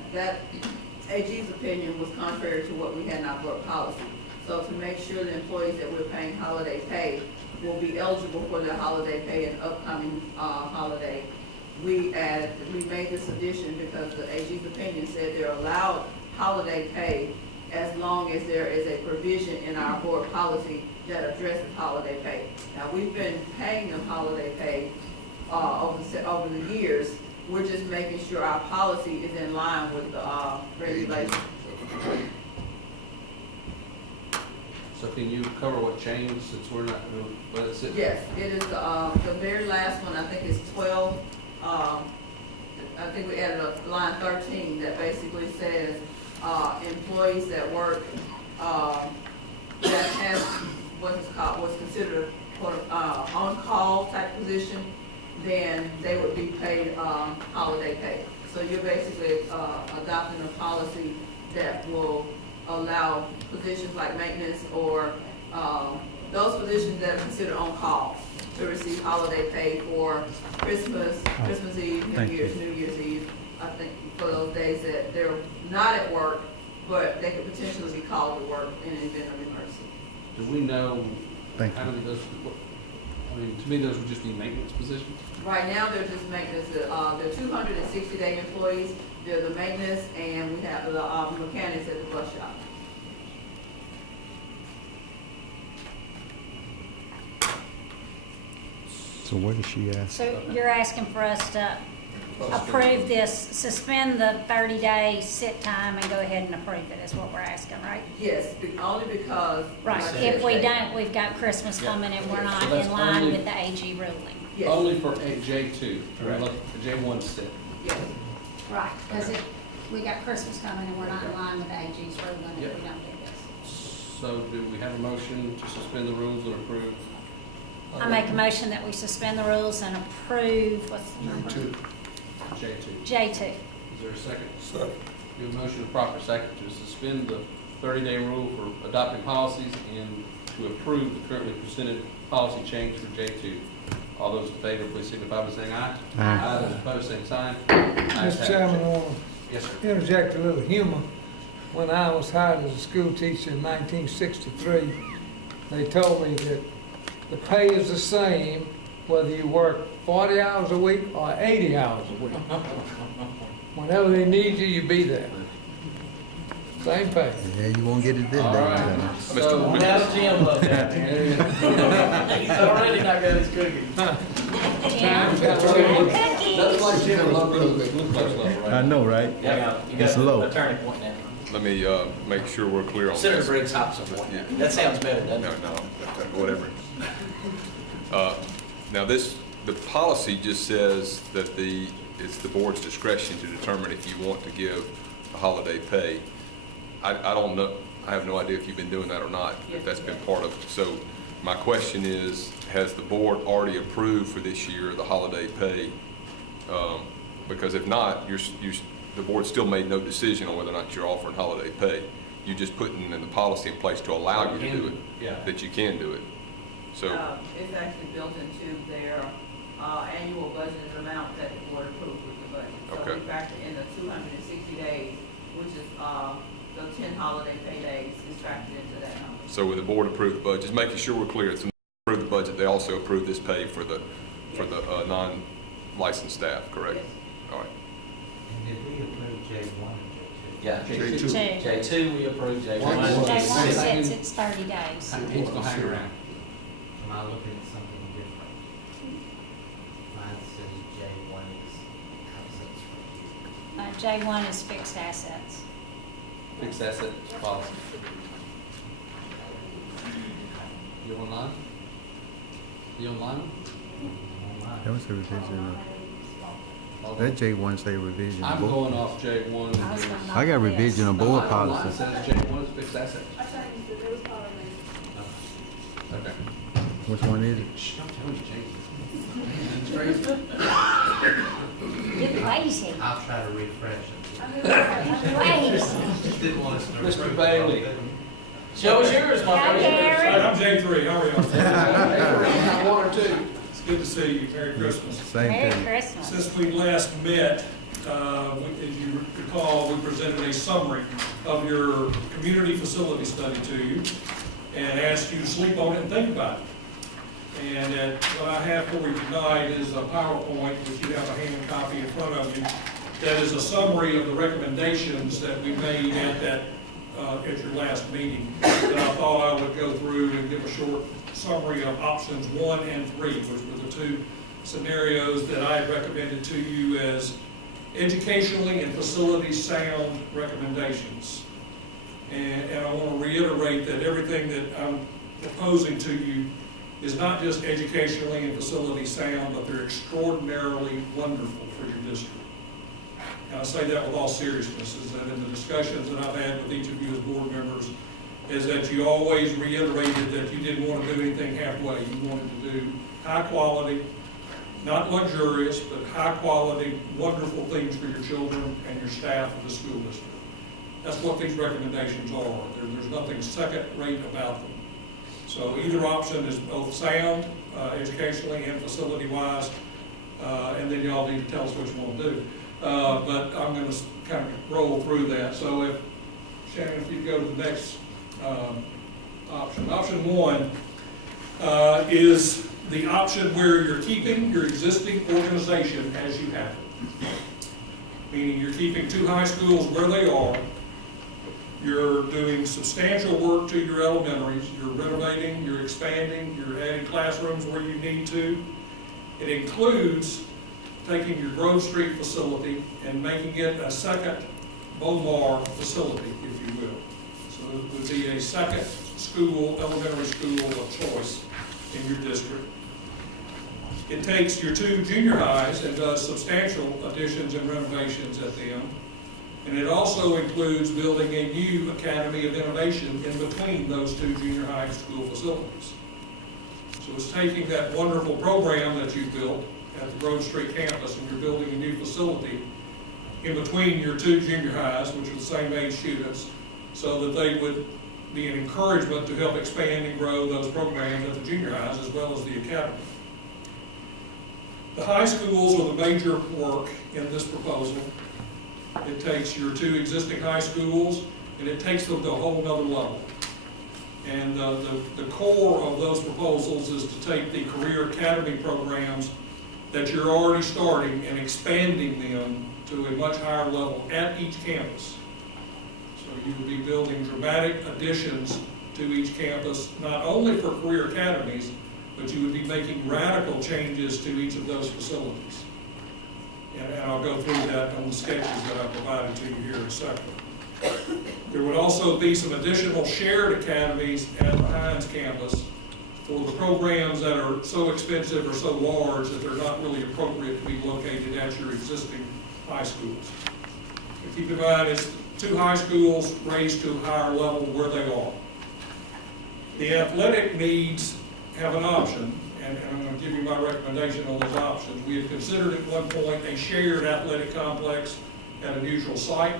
AG's opinion was contrary to what we had in our board policy. So to make sure the employees that we're paying holiday pay will be eligible for their holiday pay in upcoming holiday, we made this addition because the AG's opinion said they're allowed holiday pay as long as there is a provision in our board policy that addresses holiday pay. Now, we've been paying them holiday pay over the years. We're just making sure our policy is in line with the regulations. So can you cover what changed since we're not going to let it sit? Yes, it is the very last one, I think is 12. I think we added a line 13 that basically says employees that work that has what's considered on-call type position then they would be paid holiday pay. So you're basically adopting a policy that will allow positions like maintenance or those positions that are considered on call to receive holiday pay for Christmas, Christmas Eve, New Year's Eve. I think for those days that they're not at work, but they could potentially be called to work in an event of emergency. Do we know Thank how many of those, I mean, to me, those would just be maintenance positions. Right now, they're just maintenance, they're 260-day employees, they're the maintenance, and we have the mechanics at the bus shop. So what is she asking? So you're asking for us to approve this, suspend the 30-day sick time and go ahead and approve it, is what we're asking, right? Yes, only because. Right, like I if said, we don't, we've got Christmas coming and we're not So that's in line only- with the AG ruling. Yes, Only for J2, Right. the J1 sick. yes. Right, because if we got Christmas coming and we're not in line with the AG's ruling if Yep. we don't do this. So do we have a motion to suspend the rules and approve? I make a motion that we suspend the rules and approve, what's the number? J2. J2. J2. Is there a second? Second. We have a motion of proper second to suspend the 30-day rule for adopting policies and to approve the currently presented policy change for J2. All those in favor, please signify by saying aye. Aye. Those opposed, same sign. Ayes have Mr. it. Chairman, I want Yes, sir. to interject a little humor. When I was hired as a school teacher in 1963, they told me that the pay is the same whether you work 40 hours a week or 80 hours a week. Whenever they need you, you be there. Same pay. Yeah, you won't get it this All day. right. Mr. So, How's Jim look down there? He's already not good at his cooking. Jim, That's cookies. like Jim, low glucose level, right? I know, right? Yeah, you It's got low. a turning point now. Let me make sure we're clear on Senator this. Briggs Hobson point. Yeah. That sounds better, doesn't No, it? no, whatever. Now the policy just says that it's the board's discretion to determine if you want to give a holiday pay. I don't know, I have no idea if you've been doing that or not, if that's been part of it. So my question is, has the board already approved for this year the holiday pay? Because if not, the board still made no decision on whether or not you're offering holiday pay. You're just putting in the policy in place to allow you to do it, Yeah. that you can do it. So, It's actually built into their annual budgeted amount that the board approved with the budget. So Okay. we factor in the 260 days, which is the 10 holiday pay days is factored into that number. so when the board approved the budget, just making sure we're clear, it's approved the budget, they also approved this pay for the non-licensed staff, correct? Yes. All right. Did we approve J1 and J2? Yeah. J2. J2, we approved, J1. J1. J1 J2. says it's 30 days. He's gonna hang around. Am I looking at something different? Mine says J1 is assets. J1 is fixed assets. Fixed asset policy. You online? You online? That was a revision Hold of, on. that J1 say revision. I'm Board- going off J1. I was gonna I got knock this. revision of No, board online policy. says J1 is fixed asset. I changed it, it was part of it. Okay. Which one is it? Shh, don't tell me J. You're lazy. I'll try to refresh it. You're lazy. Just didn't want us to Mr. approve Bailey. all of it. Show us yours, my Hi, friend. Gary. I'm J3, how are y'all? One or two. It's good to see you, Merry Christmas. Same Merry thing. Christmas. Since we last met, as you recall, we presented a summary of your community facility study to you and asked you to sleep on it and think about it. And what I have for you tonight is a PowerPoint, which you have a hand copy in front of you, that is a summary of the recommendations that we made at your last meeting. That I thought I would go through and give a short summary of options 1 and 3, which were the two scenarios that I had recommended to you as educationally and facility sound recommendations. And I want to reiterate that everything that I'm proposing to you is not just educationally and facility sound, but they're extraordinarily wonderful for your district. And I say that with all seriousness, is that in the discussions that I've had with each of you as board members, is that you always reiterated that you didn't want to do anything halfway. You wanted to do high quality, not luxurious, but high-quality, wonderful things for your children and your staff of the school district. That's what these recommendations are. There's nothing second-rate about them. So either option is both sound, educationally and facility-wise, and then y'all need to tell us what you want to do. But I'm going to kind of roll through that. So if, Shannon, if you go to the next option. Option one is the option where you're keeping your existing organization as you have it. Meaning you're keeping 2 high schools where they are. You're doing substantial work to your elementaries. You're renovating, you're expanding, you're adding classrooms where you need to. It includes taking your Grove Street facility and making it a second Bomar facility, if you will. So it would be a second school, elementary school of choice in your district. It takes your 2 junior highs and does substantial additions and renovations at them. And it also includes building a new Academy of Innovation in between those 2 junior high school facilities. So it's taking that wonderful program that you built at the Grove Street campus and you're building a new facility in between your 2 junior highs, which are the same age students, so that they would be an encouragement to help expand and grow those programs at the junior highs as well as the academy. The high schools are the major work in this proposal. It takes your 2 existing high schools and it takes them to a whole nother level. And the core of those proposals is to take the career academy programs that you're already starting and expanding them to a much higher level at each campus. So you would be building dramatic additions to each campus, not only for career academies, but you would be making radical changes to each of those facilities. And I'll go through that on the sketches that I provided to you here in a second. There would also be some additional shared academies at the Hines campus for the programs that are so expensive or so large that they're not really appropriate to be located at your existing high schools. But keep in mind, it's 2 high schools raised to a higher level where they are. The athletic needs have an option, and I'm going to give you my recommendation on those options. We had considered at one point a shared athletic complex at a neutral site.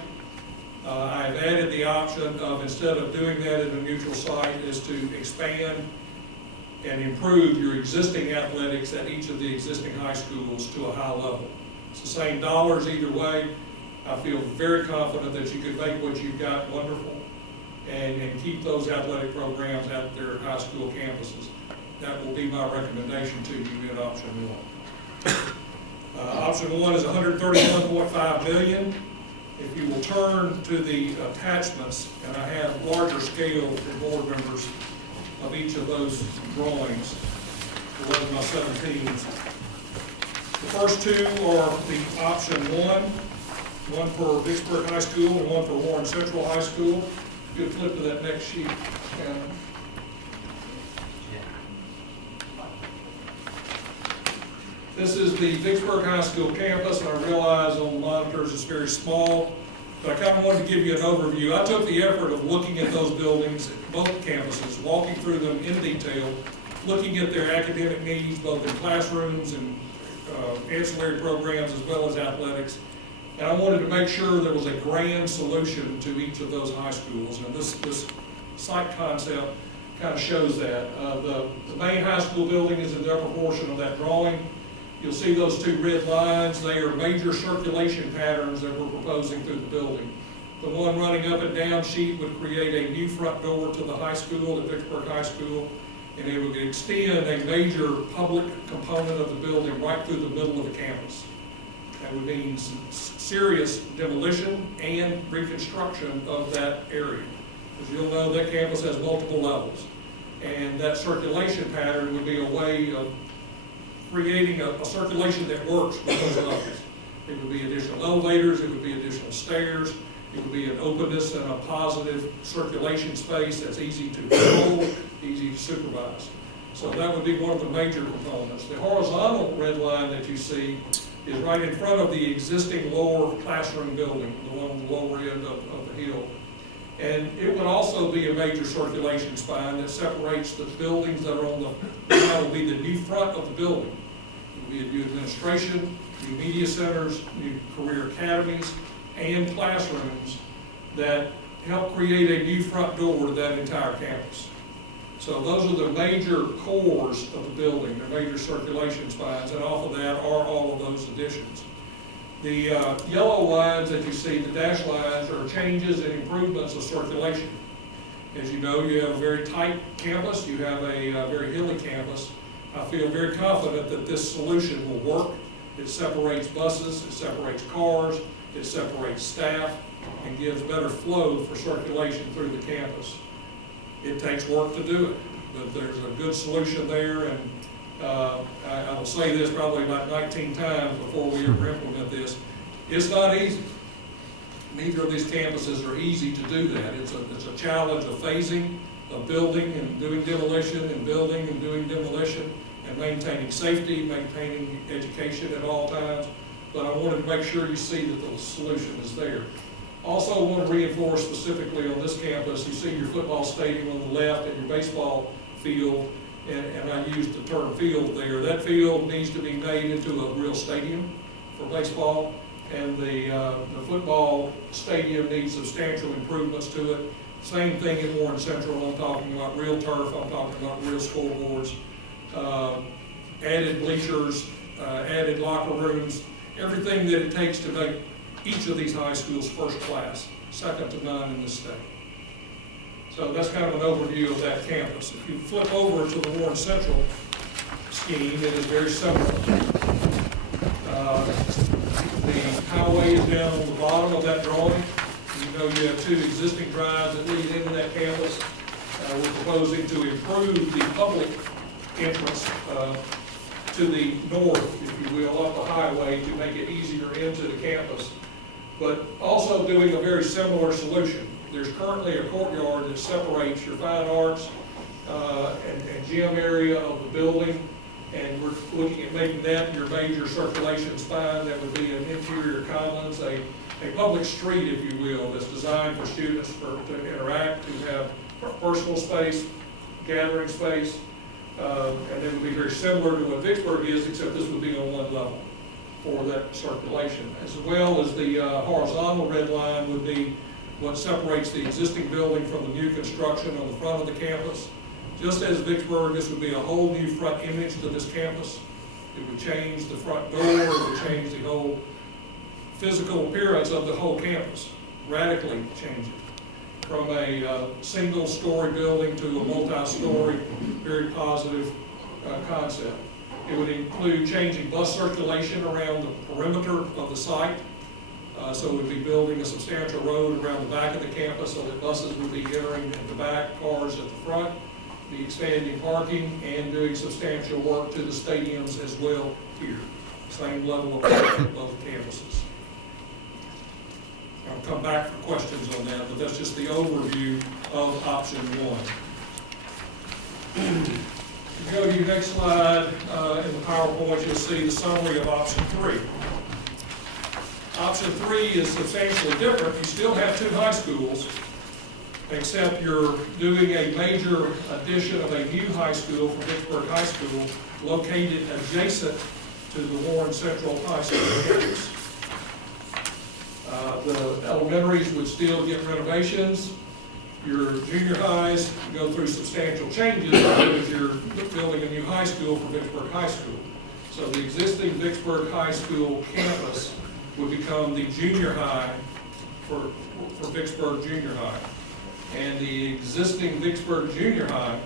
I've added the option of, instead of doing that at a neutral site, is to expand and improve your existing athletics at each of the existing high schools to a high level. It's the same dollars either way. I feel very confident that you could make what you've got wonderful and keep those athletic programs at their high school campuses. That will be my recommendation to you in option 1. Option 1 is $131.5 million. If you will turn to the attachments, and I have larger scale for board members of each of those drawings, 11 by 17s. The first 2 are the option 1 for Vicksburg High School and 1 for Warren Central High School. You could flip to that next sheet, Shannon. This is the Vicksburg High School campus, and I realize on the monitors it's very small, but I kind of wanted to give you an overview. I took the effort of looking at those buildings, both campuses, walking through them in detail, looking at their academic needs, both in classrooms and ancillary programs as well as athletics. And I wanted to make sure there was a grand solution to each of those high schools. And this site concept kind of shows that. The main high school building is in the upper portion of that drawing. You'll see those 2 red lines. They are major circulation patterns that we're proposing through the building. The one running up and down sheet would create a new front door to the high school, at Vicksburg High School, and it would extend a major public component of the building right through the middle of the campus. That would mean some serious demolition and reconstruction of that area. As you'll know, that campus has multiple levels, and that circulation pattern would be a way of creating a circulation that works with those levels. It would be additional elevators, it would be additional stairs, it would be an openness and a positive circulation space that's easy to control, easy to supervise. So that would be one of the major components. The horizontal red line that you see is right in front of the existing lower classroom building, the one on the lower end of the hill. And it would also be a major circulation spine that separates the buildings that are on the, that will be the new front of the building. It would be a new demonstration, new media centers, new career academies, and classrooms that help create a new front door to that entire campus. So those are the major cores of the building, the major circulation spines, and off of that are all of those additions. The yellow lines that you see, the dashed lines, are changes and improvements of circulation. As you know, you have a very tight campus, you have a very hilly campus. I feel very confident that this solution will work. It separates buses, it separates cars, it separates staff, and gives better flow for circulation through the campus. It takes work to do it, but there's a good solution there, and I will say this probably about 19 times before we ever implement this. It's not easy. Neither of these campuses are easy to do that. It's a challenge of phasing, of building and doing demolition, and building and doing demolition, and maintaining safety, maintaining education at all times. But I wanted to make sure you see that the solution is there. Also, I want to reinforce specifically on this campus, you see your football stadium on the left and your baseball field, and I used the term field there. That field needs to be made into a real stadium for baseball, and the football stadium needs substantial improvements to it. Same thing in Warren Central. I'm talking about real turf, I'm talking about real scoreboards, added bleachers, added locker rooms, everything that it takes to make each of these high schools first class, second to none in this state. So that's kind of an overview of that campus. If you flip over to the Warren Central scheme, it is very similar. The highway is down on the bottom of that drawing. You know you have two existing drives that lead into that campus. We're proposing to improve the public entrance to the north, if you will, up the highway to make it easier into the campus, but also doing a very similar solution. There's currently a courtyard that separates your fine arts and gym area of the building, and we're looking at making that your major circulation spine. That would be an interior commons, a public street, if you will, that's designed for students to interact, to have personal space, gathering space, and it would be very similar to what Vicksburg is, except this would be on one level for that circulation. As well as the horizontal red line would be what separates the existing building from the new construction on the front of the campus. Just as Vicksburg, this would be a whole new front image to this campus. It would change the front door, it would change the whole physical appearance of the whole campus, radically change it. From a single-story building to a multi-story, very positive concept. It would include changing bus circulation around the perimeter of the site. So we'd be building a substantial road around the back of the campus so that buses would be entering at the back, cars at the front, be expanding parking, and doing substantial work to the stadiums as well here. Same level of work at both campuses. I'll come back for questions on that, but that's just the overview of option one. If you go to your next slide in the PowerPoint, you'll see the summary of option three. Option three is substantially different. You still have two high schools, except you're doing a major addition of a new high school for Vicksburg High School located adjacent to the Warren Central High School campus. The elementaries would still get renovations. Your junior highs go through substantial changes because you're building a new high school for Vicksburg High School. So the existing Vicksburg High School campus would become the junior high for Vicksburg Junior High. And the existing Vicksburg Junior High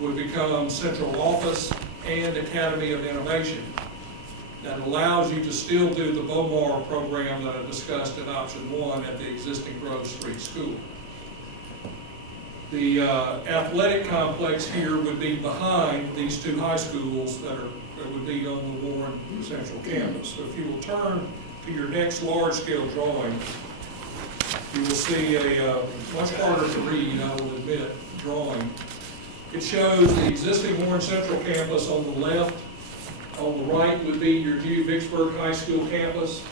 would become central office and Academy of Innovation. That allows you to still do the BOMAR program that I discussed in option one at the existing Grove Street School. The athletic complex here would be behind these two high schools that would be on the Warren Central campus. So if you will turn to your next large-scale drawing, you will see a much harder to read, I will admit, drawing. It shows the existing Warren Central campus on the left. On the right would be your new Vicksburg High School campus,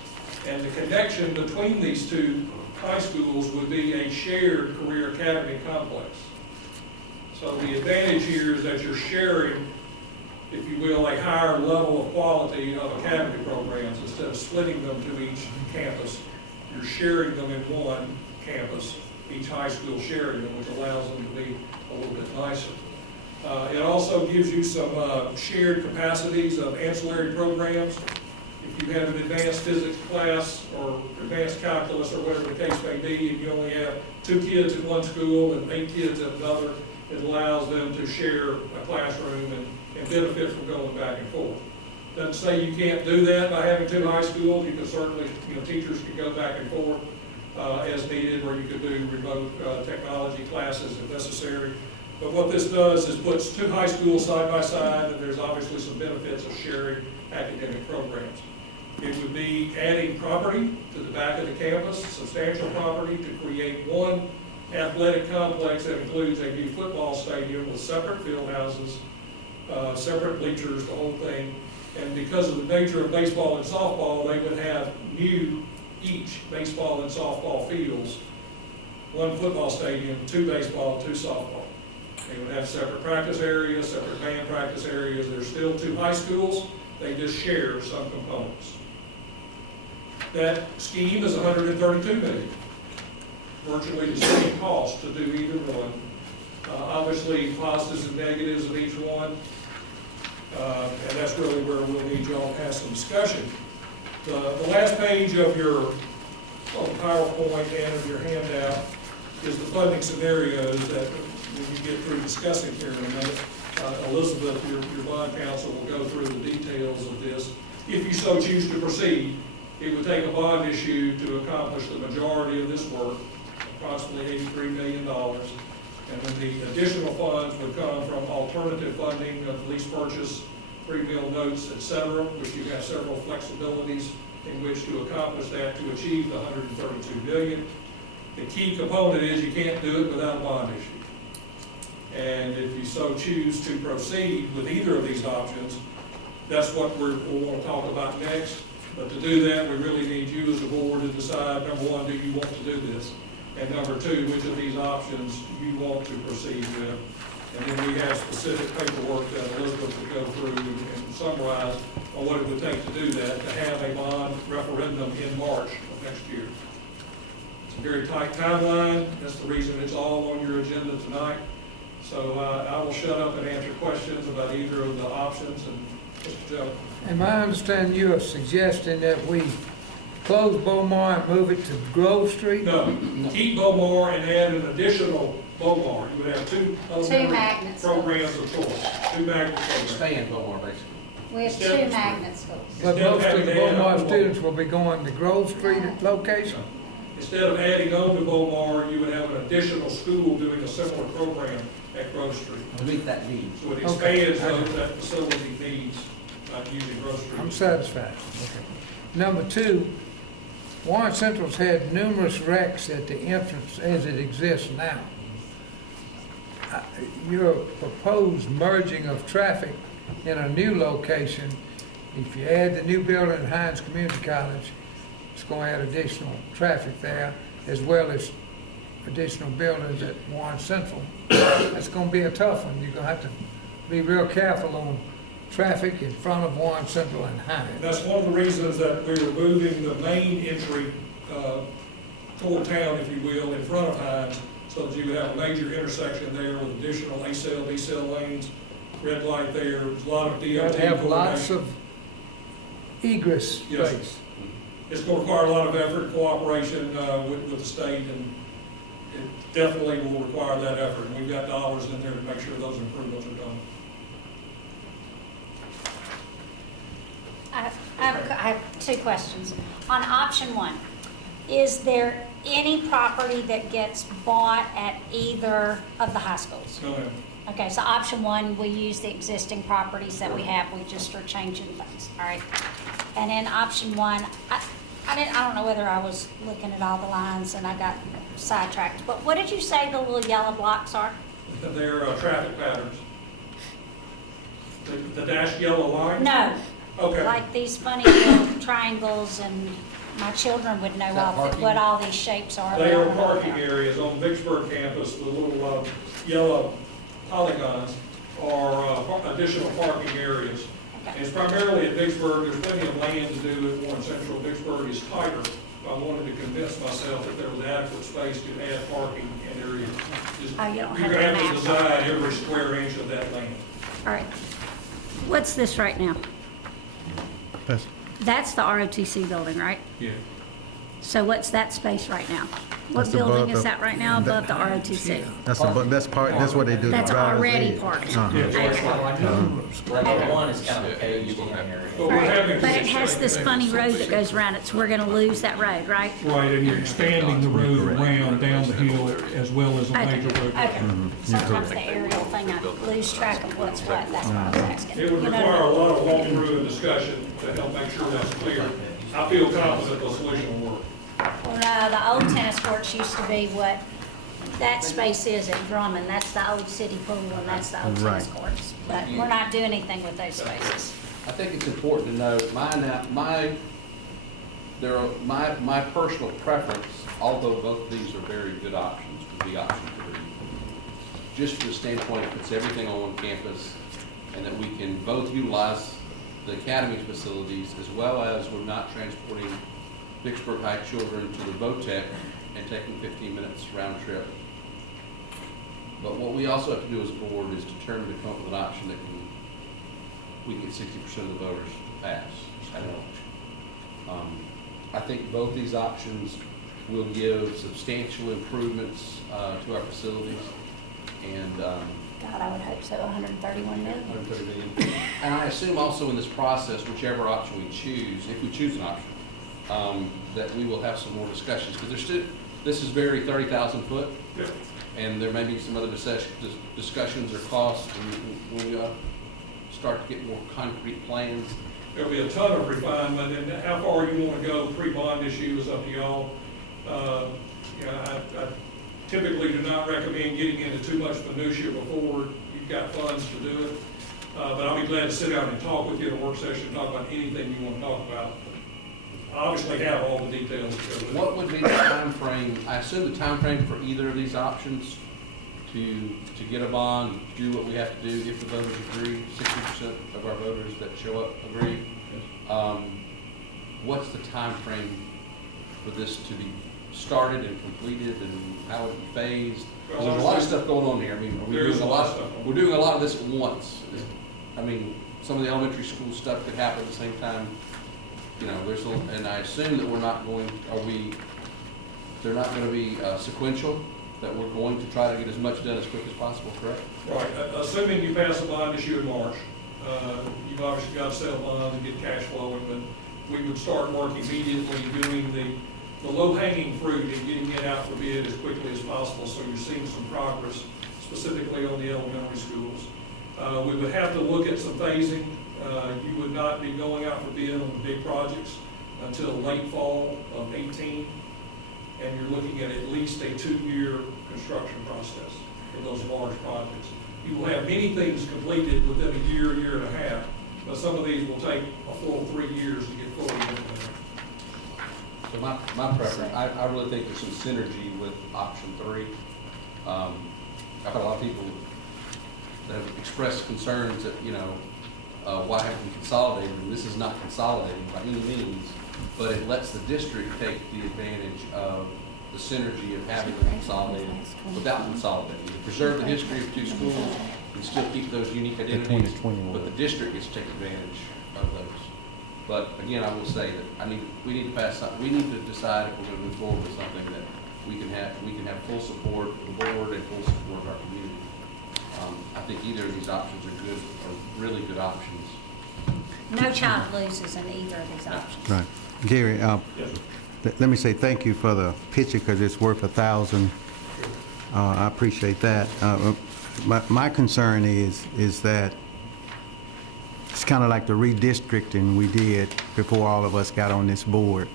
and the connection between these two high schools would be a shared career academy complex. So the advantage here is that you're sharing if you will, a higher level of quality of academy programs. Instead of splitting them to each campus, you're sharing them in one campus, each high school sharing them, which allows them to be a little bit nicer. It also gives you some shared capacities of ancillary programs. If you have an advanced physics class or advanced calculus or whatever the case may be, and you only have 2 kids at one school and 8 kids at another, it allows them to share a classroom and benefit from going back and forth. Doesn't say you can't do that by having 2 high schools. You can certainly, teachers can go back and forth as needed, or you could do remote technology classes if necessary. But what this does is puts 2 high schools side by side, and there's obviously some benefits of sharing academic programs. It would be adding property to the back of the campus, substantial property, to create one athletic complex that includes a new football stadium with separate field houses, separate bleachers, the whole thing. And because of the nature of baseball and softball, they would have new each baseball and softball fields, 1 football stadium, 2 baseball, 2 softball. They would have separate practice areas, separate band practice areas. There's still 2 high schools. They just share some components. That scheme is $132 million. Virtually the same cost to do either one. Obviously, positives and negatives of each one. And that's really where we'll need y'all to have some discussion. The last page of your PowerPoint and of your handout is the funding scenarios that when you get through discussing here in a minute, Elizabeth, your bond counsel, will go through the details of this. If you so choose to proceed, it would take a bond issue to accomplish the majority of this work, approximately $83 million. And then the additional funds would come from alternative funding of lease purchase, pre-mill notes, et cetera, which you have several flexibilities in which to accomplish that to achieve the $132 million. The key component is you can't do it without a bond issue. And if you so choose to proceed with either of these options, that's what we'll want to talk about next. But to do that, we really need you as a board to decide, number one, do you want to do this? And number two, which of these options you want to proceed with. And then we have specific paperwork that Elizabeth will go through and summarize on what it would take to do that, to have a bond referendum in March of next year. It's a very tight timeline. That's the reason it's all on your agenda tonight. So I will shut up and answer questions about either of the options. And Mr. Joe. Am I understanding you are suggesting that we close Beaumont and move it to Grove Street? No, keep Beaumont and add an additional Beaumont. You would have 2 magnet programs of choice, 2 magnet programs. Expand Beaumont, basically. We have 2 magnet schools. But Instead of most of having the to add Beaumont on to students will be going to Grove Street location? Instead of adding on to Beaumont, you would have an additional school doing a similar program at Grove Street. To meet that need. So it expands that facility needs using Grove Street. I'm satisfied. Okay. Number 2, Warren Central's had numerous wrecks at the entrance as it exists now. Your proposed merging of traffic in a new location, if you add the new building at Hines Community College, it's going to add additional traffic there, as well as additional buildings at Warren Central. That's going to be a tough one. You're going to have to be real careful on traffic in front of Warren Central and Hines. And that's one of the reasons that we were moving the main entry toward town, if you will, in front of Hines, so that you would have a major intersection there with additional A-cell, B-cell lanes, red light there. There's a lot of DOT. You have lots of egress Yes. space. It's going to require a lot of effort and cooperation with the state, and it definitely will require that effort. And we've got dollars in there to make sure those improvements are done. I have 2 questions. On option 1, is there any property that gets bought at either of the high schools? No, ma'am. Okay, so option 1, we use the existing properties that we have, we just are changing things, all right? And then option 1, I don't know whether I was looking at all the lines and I got sidetracked, but what did you say the little yellow blocks are? They're traffic patterns. The dashed yellow line? No. Okay. Like these funny little triangles, and my children would know what all these shapes are. They are parking areas on Vicksburg campus. The little yellow polygons are additional parking areas. And it's primarily at Vicksburg. There's plenty of land to do it. One Central Vicksburg is tighter. I wanted to convince myself that there was adequate space to add parking in areas. Oh, you don't You're have gonna the have to map. design every square inch of that land. All right. What's this right now? That's- That's the ROTC building, right? Yeah. So what's that space right now? What That's above building is the- that right now above the ROTC? That's what they do. the That's driver's already ed. parked. Uh-huh. Level one is kind of a caged in area. But we're having. But it has this funny road that goes around it, so we're gonna lose that road, right? Right, and you're expanding the road around down the hill as well as a Okay, major road. okay. Sometimes the aerial thing, I lose track of what's what, that's what I was asking. It would You know require a what lot of walkthrough and discussion to help make sure that's clear. I feel confident the solution will work. Well, no, the old tennis courts used to be what that space is at Drummond. That's the old city pool and that's the old tennis Right. courts. But we're not doing anything with those spaces. I think it's important to note, my personal preference, although both of these are very good options, would be option 3. Just from the standpoint, it puts everything on one campus, and that we can both utilize the academy's facilities, as well as we're not transporting Vicksburg High children to the VOTEC and taking 15 minutes round trip. But what we also have to do as a board is determine to come up with an option that we can get 60% of the voters to pass at an election. I think both these options will give substantial improvements to our facilities, and God, I would hope so, 131 million. 130 million. And I assume also in this process, whichever option we choose, if we choose an option, that we will have some more discussions, because this is very 30,000 foot, Yeah. and there may be some other discussions or costs when we start to get more concrete plans. There'll be a ton of refinement, and how far you want to go pre-bond issue is up to y'all. I typically do not recommend getting into too much minutia before you've got funds to do it. But I'll be glad to sit down and talk with you in a work session, and talk about anything you want to talk about. I obviously have all the details. What would be the time frame? I assume the time frame for either of these options to get a bond, do what we have to do if the voters agree, 60% of our voters that show up agree. What's the time frame for this to be started and completed, and how it be phased? Because there's a lot of stuff going on here. I mean, we're doing a lot of this at once. I mean, some of the elementary school stuff could happen at the same time. You know, and I assume that they're not going to be sequential, that we're going to try to get as much done as quick as possible, correct? Right, assuming you pass a bond issue in March, you've obviously got to sell bonds and get cash flowing, but we would start work immediately doing the low-hanging fruit and getting it out for bid as quickly as possible, so you're seeing some progress, specifically on the elementary schools. We would have to look at some phasing. You would not be going out for bid on the big projects until late fall of 18, and you're looking at least a 2-year construction process for those large projects. You will have many things completed within a year and a half, but some of these will take a full 3 years to get fully implemented. So my preference, I really think there's some synergy with option 3. I've had a lot of people that have expressed concerns that, why haven't we consolidated? And this is not consolidating by any means, but it lets the district take the advantage of the synergy of having them consolidated without consolidating. You preserve the history of 2 schools and still keep those unique identities, but the district gets to take advantage of those. But again, I will say that we need to pass something. We need to decide if we're going to move forward with something that we can have full support of the board and full support of our community. I think either of these options are really good options. No child loses in either of these options. Right. Gary, let me say thank you for the picture, because it's worth 1,000. I appreciate that. My concern is that it's kind of like the redistricting we did before all of us got on this board.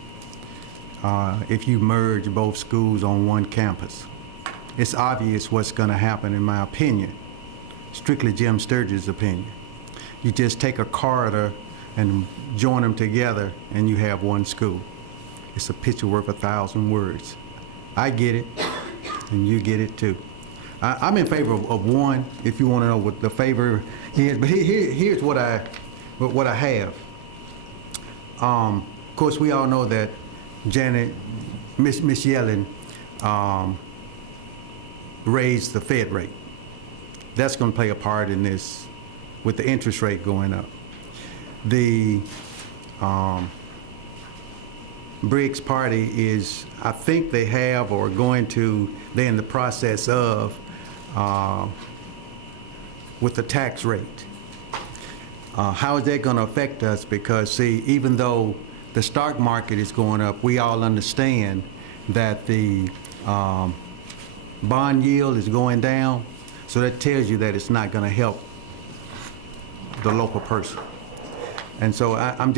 If you merge both schools on one campus, it's obvious what's going to happen, in my opinion. Strictly Jim Sturgis' opinion. You just take a corridor and join them together, and you have one school. It's a picture worth 1,000 words. I get it, and you get it too. I'm in favor of one, if you want to know what the favor is, but here's what I have. Of course, we all know that Miss Yellen raised the Fed rate. That's going to play a part in this with the interest rate going up. The Briggs Party is, I think they have or going to, they're in the process of, with the tax rate. How is that going to affect us? Because, see, even though the stock market is going up, we all understand that the bond yield is going down. So that tells you that it's not going to help the local person. And so I'm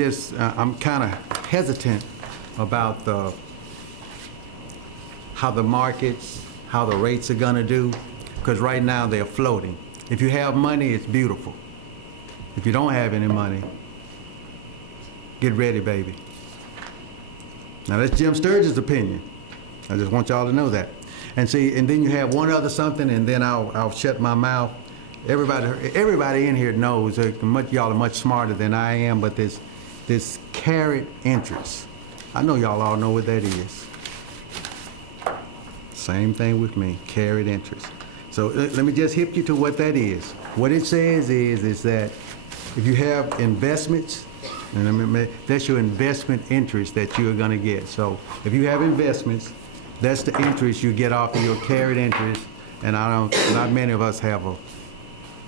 kind of hesitant about how the markets, how the rates are going to do, because right now they're floating. If you have money, it's beautiful. If you don't have any money, get ready, baby. Now that's Jim Sturgeon's opinion. I just want y'all to know that. And see, and then you have one other something, and then I'll shut my mouth. Everybody in here knows, y'all are much smarter than I am, but this carried interest. I know y'all all know what that is. Same thing with me, carried interest. So let me just hip you to what that is. What it says is that if you have investments, and that's your investment interest that you're going to get. So if you have investments, that's the interest you get off of your carried interest. And not many of us have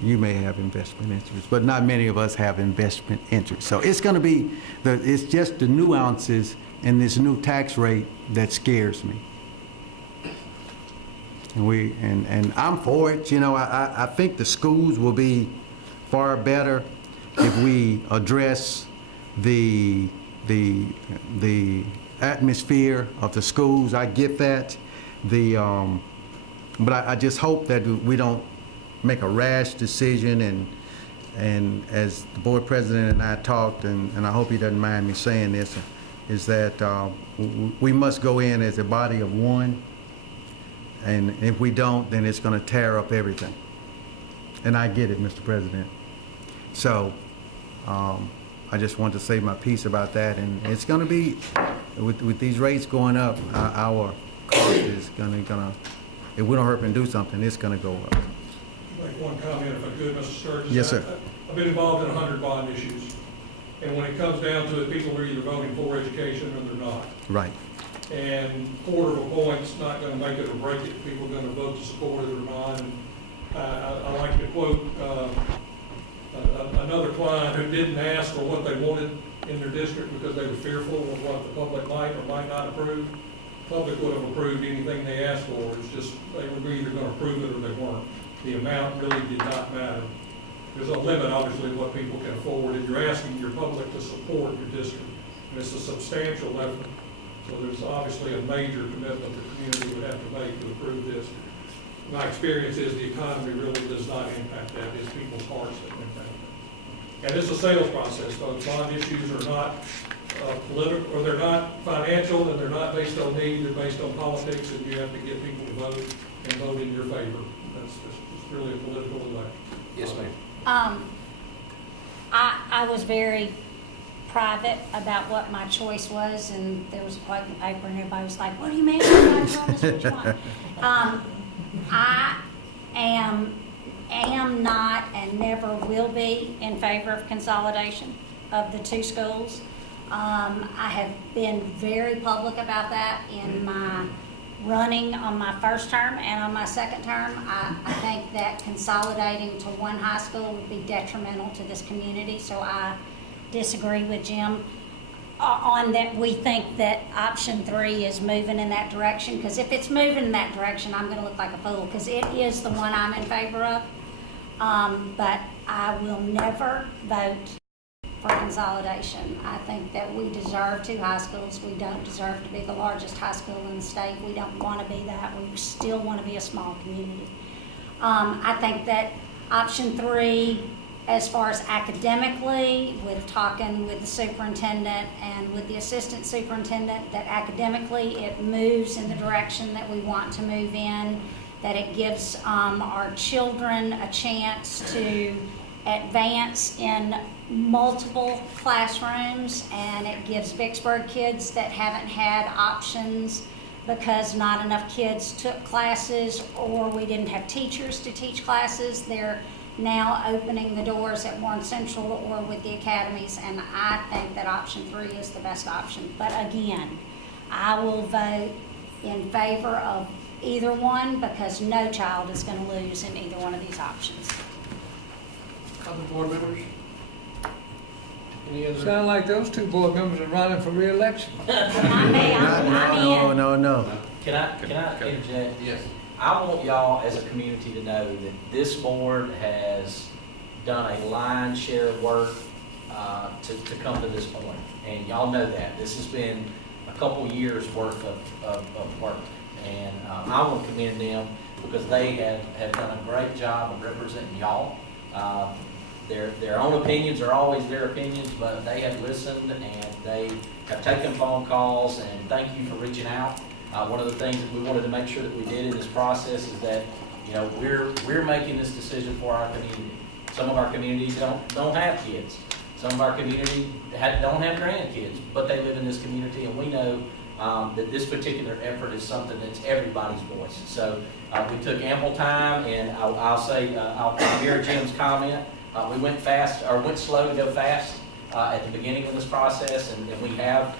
you may have investment interest, but not many of us have investment interest. So it's going to be, it's just the nuances in this new tax rate that scares me. And I'm for it. You know, I think the schools will be far better if we address the atmosphere of the schools. I get that. But I just hope that we don't make a rash decision, and as the board president and I talked, and I hope he doesn't mind me saying this, is that we must go in as a body of one, and if we don't, then it's going to tear up everything. And I get it, Mr. President. So I just want to say my piece about that, and it's going to be, with these rates going up, our cost is going to, if we don't hurry up and do something, it's going to go up. Make one comment if I could, Mr. Sturgis. Yes, sir. I've been involved in 100 bond issues, and when it comes down to it, people are either voting for education or they're not. Right. And quarter of a point's not going to make it or break it. People are going to vote to support it or not. And I like to quote another client who didn't ask for what they wanted in their district because they were fearful of what the public might or might not approve. The public would have approved anything they asked for. It's just they were either going to approve it or they weren't. The amount really did not matter. There's a limit, obviously, of what people can afford, and you're asking your public to support your district. And it's a substantial effort. So there's obviously a major commitment the community would have to make to approve this. My experience is the economy really does not impact that. It's people's hearts that impact that. And it's a sales process, folks. Bond issues are not political, or they're not financial, and they're not based on need. They're based on politics, and you have to get people to vote and vote in your favor. It's really a political election. Yes, ma'am. I was very private about what my choice was, and there was a quote in the paper, and everybody was like, "What do you mean? Everybody told us which one." I am not and never will be in favor of consolidation of the two schools. I have been very public about that in my running on my first term and on my second term. I think that consolidating to one high school would be detrimental to this community, so I disagree with Jim on that. We think that option 3 is moving in that direction, because if it's moving in that direction, I'm going to look like a fool, because it is the one I'm in favor of. But I will never vote for consolidation. I think that we deserve 2 high schools. We don't deserve to be the largest high school in the state. We don't want to be that. We still want to be a small community. I think that option 3, as far as academically, with talking with the superintendent and with the assistant superintendent, that academically it moves in the direction that we want to move in. that it gives our children a chance to advance in multiple classrooms, and it gives Vicksburg kids that haven't had options because not enough kids took classes or we didn't have teachers to teach classes. They're now opening the doors at Warren Central or with the academies, and I think that option 3 is the best option. But again, I will vote in favor of either one because no child is going to lose in either one of these options. Other board members? Any other? Sound like those 2 board members are running for re-election. No. Can I interject? Yes. I want y'all as a community to know that this board has done a lion's share of work to come to this point. And y'all know that. This has been a couple years worth of work. And I want to commend them because they have done a great job of representing y'all. Their own opinions are always their opinions, but they have listened and they have taken phone calls, and thank you for reaching out. One of the things that we wanted to make sure that we did in this process is that, you know, we're making this decision for our community. Some of our communities don't have kids. Some of our community don't have grandkids, but they live in this community, and we know that this particular effort is something that's everybody's voice. So we took ample time, and I'll mirror Jim's comment. We went slow to go fast at the beginning of this process, and we have,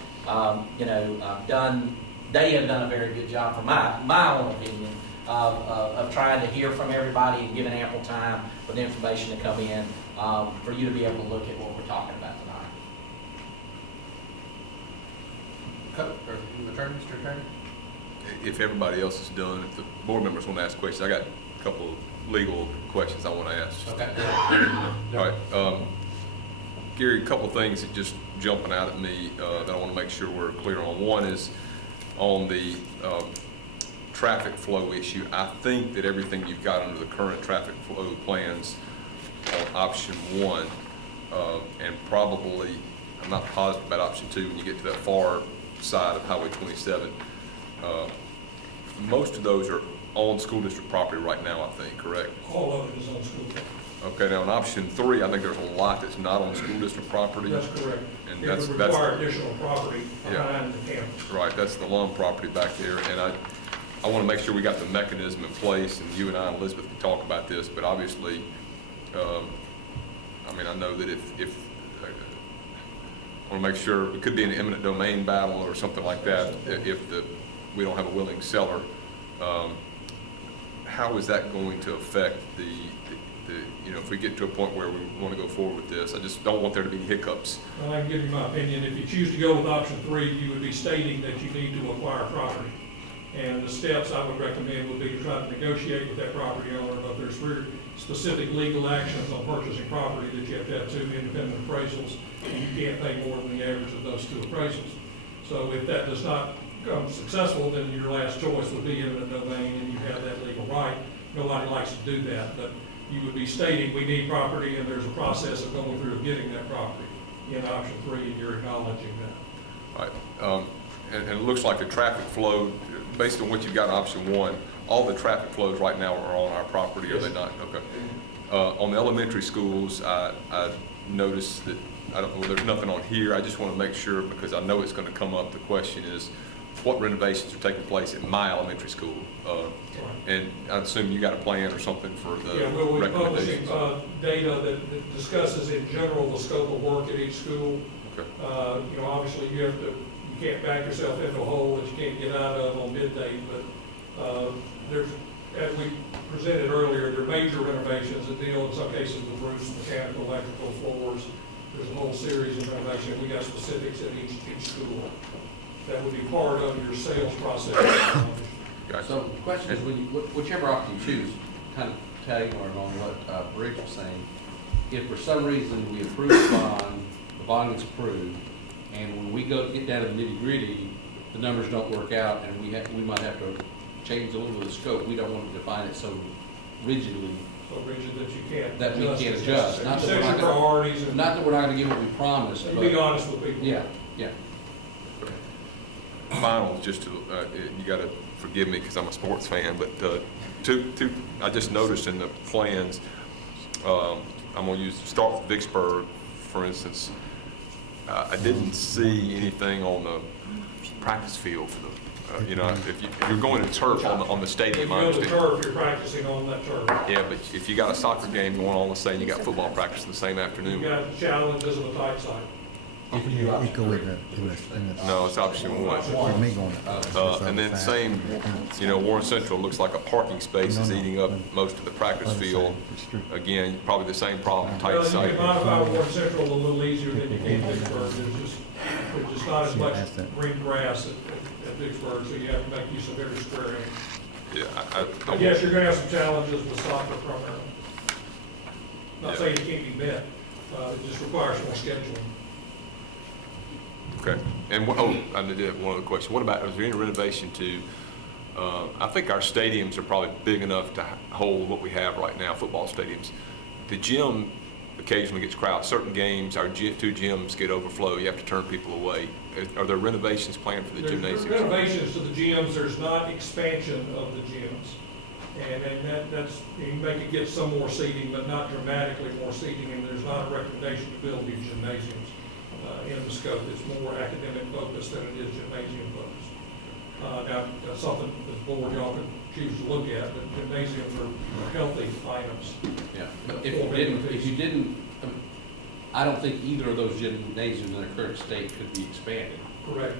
they have done a very good job, from my own opinion, of trying to hear from everybody and giving ample time for the information to come in for you to be able to look at what we're talking about tonight. Mr. Attorney? If everybody else is done, if the board members want to ask questions, I got a couple of legal questions I want to ask. Okay. All right. Gary, a couple of things that just jumping out at me that I want to make sure we're clear on. One is on the traffic flow issue. I think that everything you've got under the current traffic flow plans on option 1, and probably, I'm not positive about option 2 when you get to that far side of Highway 27. Most of those are on school district property right now, I think, correct? All of it is on school property. Okay, now in option 3, I think there's a lot that's not on school district property. That's correct. And It would require additional property behind the campus. Right, that's the lawn property back there, and I want to make sure we got the mechanism in place, and you and I and Elizabeth can talk about this, but obviously, I know that if I want to make sure, it could be an eminent domain battle or something like that, if we don't have a willing seller. How is that going to affect if we get to a point where we want to go forward with this? I just don't want there to be hiccups. Well, I can give you my opinion. If you choose to go with option 3, you would be stating that you need to acquire property. And the steps I would recommend would be to try to negotiate with that property owner, but there's very specific legal actions on purchasing property that you have to have 2 independent appraisals, and you can't pay more than the average of those 2 appraisals. So if that does not become successful, then your last choice would be eminent domain, and you have that legal right. Nobody likes to do that, but you would be stating we need property, and there's a process of going through getting that property in option 3, and you're acknowledging that. All right. And it looks like the traffic flow, based on what you've got in option 1, all the traffic flows right now are on our property, are they not? Okay. On the elementary schools, I noticed that, there's nothing on here. I just want to make sure, because I know it's going to come up. The question is, what renovations are taking place at my elementary school? And I assume you got a plan or something for the we're publishing recommendations. data that discusses in general the scope of work at each school. Okay. Obviously you can't back yourself into a hole that you can't get out of on bid date, but there's, as we presented earlier, there are major renovations that deal in some cases with roofs, mechanical, electrical, floors. There's a whole series of renovations. We got specifics at each school. That would be part of your sales process. Gotcha. So the question is, whichever option you choose, kind of tagging on what Rich was saying, if for some reason we approve the bond is approved, and when we get down to the nitty gritty, the numbers don't work out, and we might have to change a little bit of the scope. We don't want to define it so rigidly. So rigid that you can't. That we can't adjust. Not that we're not going to give what we promised. But be honest with people. Yeah. final, just to, you got to forgive me because I'm a sports fan, but I just noticed in the plans, I'm going to start with Vicksburg, for instance. I didn't see anything on the practice field for the, if you're going to turf on the stadium, I If you go to understand. turf, you're practicing on that turf. Yeah, but if you got a soccer game going on, let's say, and you got football practice the same You afternoon. got challenges of a tight site. It go with the. No, it's option one. With me going. And then same, Warren Central looks like a parking space is eating up most of the practice field. Again, probably the same problem, Well, tight you site. can modify Warren Central a little easier than you can Vicksburg. There's just not as much green grass at Vicksburg, so you have to make use of every square inch. Yeah, But yes, you're gonna have some challenges with soccer primarily. Not saying it can't be met, it just requires more scheduling. Okay. And, I did have one other question. What about, is there any renovation to, I think our stadiums are probably big enough to hold what we have right now, football stadiums. The gym occasionally gets crowded. Certain games, our two gyms get overflow. You have to turn people away. Are there renovations planned for the There's gymnasiums? renovations to the gyms, there's not expansion of the gyms. And that's, you make it get some more seating, but not dramatically more seating, and there's not a recommendation to build new gymnasiums in the scope. It's more academic focused than it is gymnasium focused. Now, that's something the board y'all can choose to look at, but gymnasiums are healthy items. Yeah, but if you didn't, I don't think either of those gymnasiums in their current state could be expanded. Correct.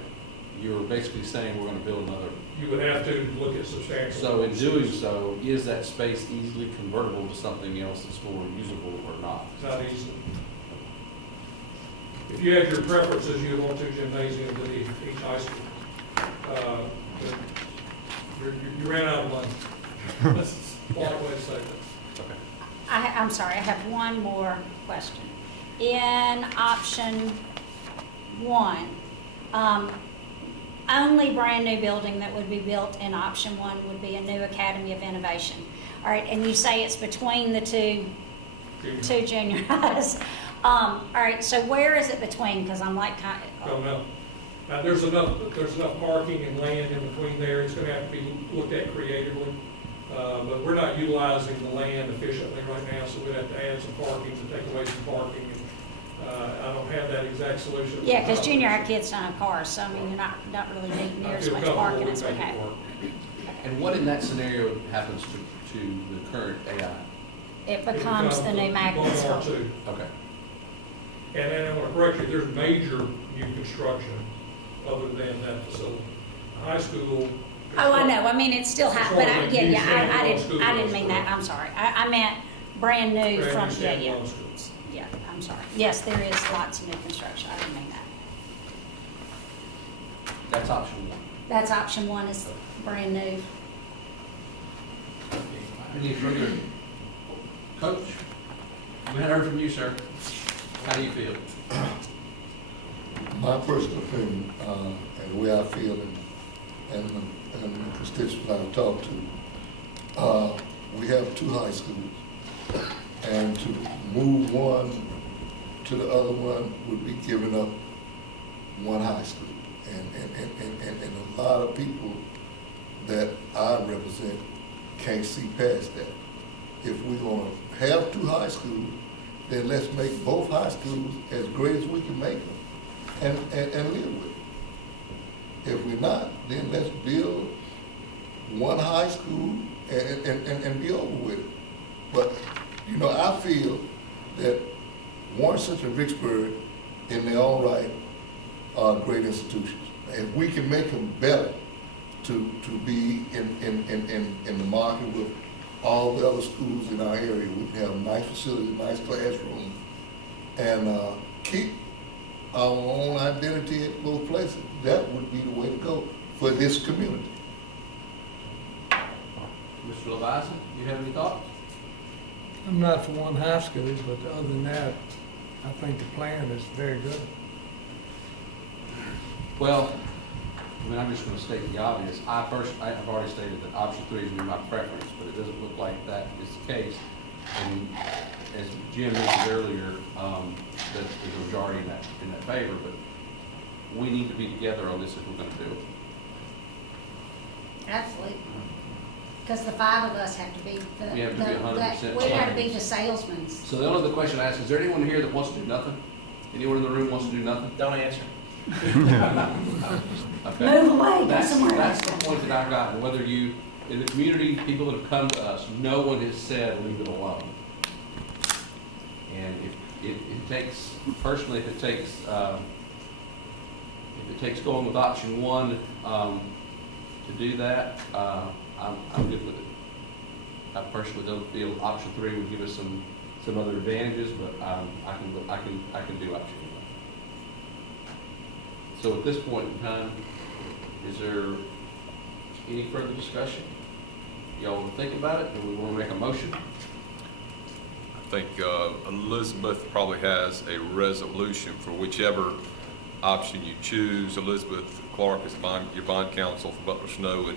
You're basically saying we're gonna build another. You would have to look at substantial. So in doing so, is that space easily convertible to something else that's more usable or not? Not easily. If you had your preferences, you'd want two gymnasiums at each high school. But you ran out of money. That's a polite way to say that. Okay. I'm sorry, I have one more question. In option one, only brand-new building that would be built in option one would be a new Academy of Innovation. All right, and you say it's between the two junior highs. All right, so where is it between? Because I'm like Don't know. There's enough parking and land in between there. It's gonna have to be looked at creatively. But we're not utilizing the land efficiently right now, so we'd have to add some parking to take away some parking. I don't have that exact solution. Yeah, because junior high kids don't have cars, so I mean, you're not really needing near as much parking as we have. And what in that scenario happens to the current AI? It becomes the new magnet school. Okay. And I want to correct you, there's major new construction other than that facility. High school. Oh, I know, I mean, it's still high, but I didn't mean that, I'm sorry. I meant brand new from, yeah, I'm sorry. Yes, there is lots of new construction, I didn't mean that. That's option one. That's option one is brand new. Any further? Coach, we hadn't heard from you, sir. How do you feel? My personal opinion, and the way I feel, and the constituents I've talked to, we have two high schools, and to move one to the other one would be giving up one high school. And a lot of people that I represent can't see past that. If we're gonna have two high schools, then let's make both high schools as great as we can make them and live with it. If we're not, then let's build one high school and be over with it. But, I feel that Warren Central and Vicksburg, in their own right, are great institutions. If we can make them better to be in the market with all the other schools in our area, we can have nice facilities, nice classrooms, and keep our own identity at both places. That would be the way to go for this community. Mr. Levison, do you have any thoughts? I'm not for one high school, but other than that, I think the plan is very good. Well, I'm just going to state the obvious. I've already stated that option 3 is my preference, but it doesn't look like that is the case. And as Jim mentioned earlier, that there's a majority in that favor, but we need to be together on this if we're going to do it. Absolutely. Because the five of us have to be the. We have to be 100% We have to be the salesmen. So the only other question I ask, is there anyone here that wants to do nothing? Anyone in the room wants to do nothing? Don't answer. Okay. Move away, go That's somewhere that's else. the point that I've gotten, whether you, in the community, people that have come to us, no one has said leave it alone. And if it takes, personally, if it takes going with option one, to do that, I'm good with it. I personally don't feel option three would give us some other advantages, but, I can do option one. So at this point in time, is there any further discussion? Y'all want to think about it? Do we want to make a motion? I think Elizabeth probably has a resolution for whichever option you choose. Elizabeth Clark is your bond counsel for Butler Snow, and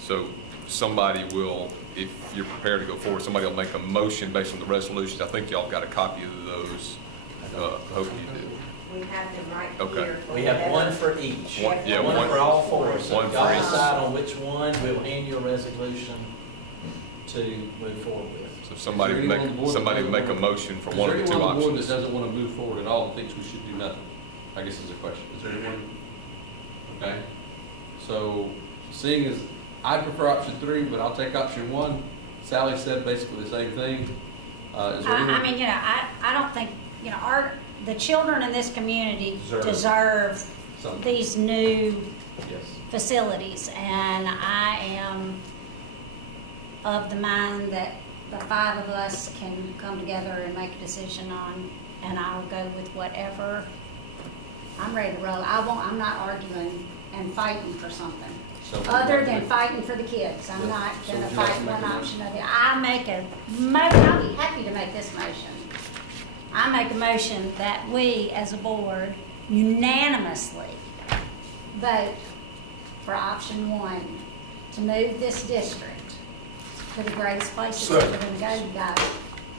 so somebody will, if you're prepared to go forward, somebody will make a motion based on the resolutions. I think y'all got a copy of those. I hope you did. We have them right Okay. here. We have one for each. One- yeah, One one- for all four. So one if for y'all each. decide on which one, we'll hand you a resolution to move forward with. So somebody Is would there anyone on the board that make doesn't a wanna- motion for one of the two Is there anyone on the board options. that doesn't want to move forward at all and thinks we should do nothing? I guess is the question. Is there anyone? Okay. So seeing as I prefer option three, but I'll take option one. Sally said basically the same thing. Is there I anyone? mean, I don't think, the children in this community deserve Something. these new Yes. facilities. And I am of the mind that the five of us can come together and make a decision on, and I'll go with whatever. I'm ready to roll. I'm not arguing and fighting for something. So would you Other like to than make- fighting for the kids. I'm Yeah. not So gonna would you like fight to make one a option motion? or the other. I'll be happy to make this motion. I make a motion that we, as a board, unanimously vote for option one, to move this district to the greatest place it's ever gonna go, you guys.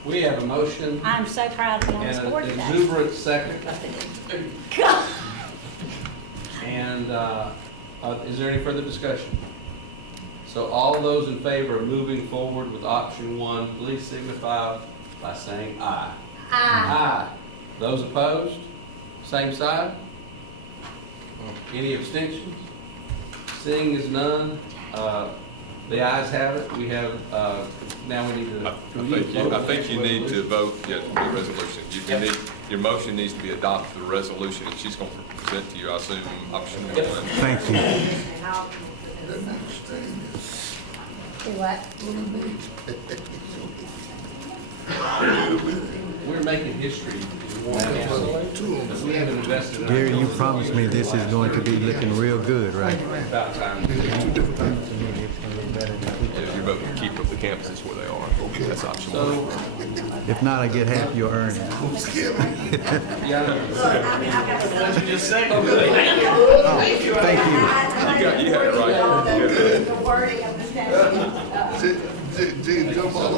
We have a motion I'm so proud to be on this and board an today. exuberant second. God. And is there any further discussion? So all those in favor of moving forward with option one, please signify by saying aye. Aye. Those opposed, same side? Any abstentions? Seeing as none, the ayes have it. We have, now we need to. I think you need to vote, yes, the resolution. You need, your motion needs to be adopted, the resolution, and she's going to present to you, I assume, option one. Thank you. And I'll- Do what? We're making history. Because we haven't invested in our Gary, you children. promised me this is going to be looking real good, right? About time. Yeah, you're voting to keep up the campuses where they are. That's option one. So, If not, I get half your earnings. yeah, What you just said. Thank you. You had it right. The wording of the statute. Jump on.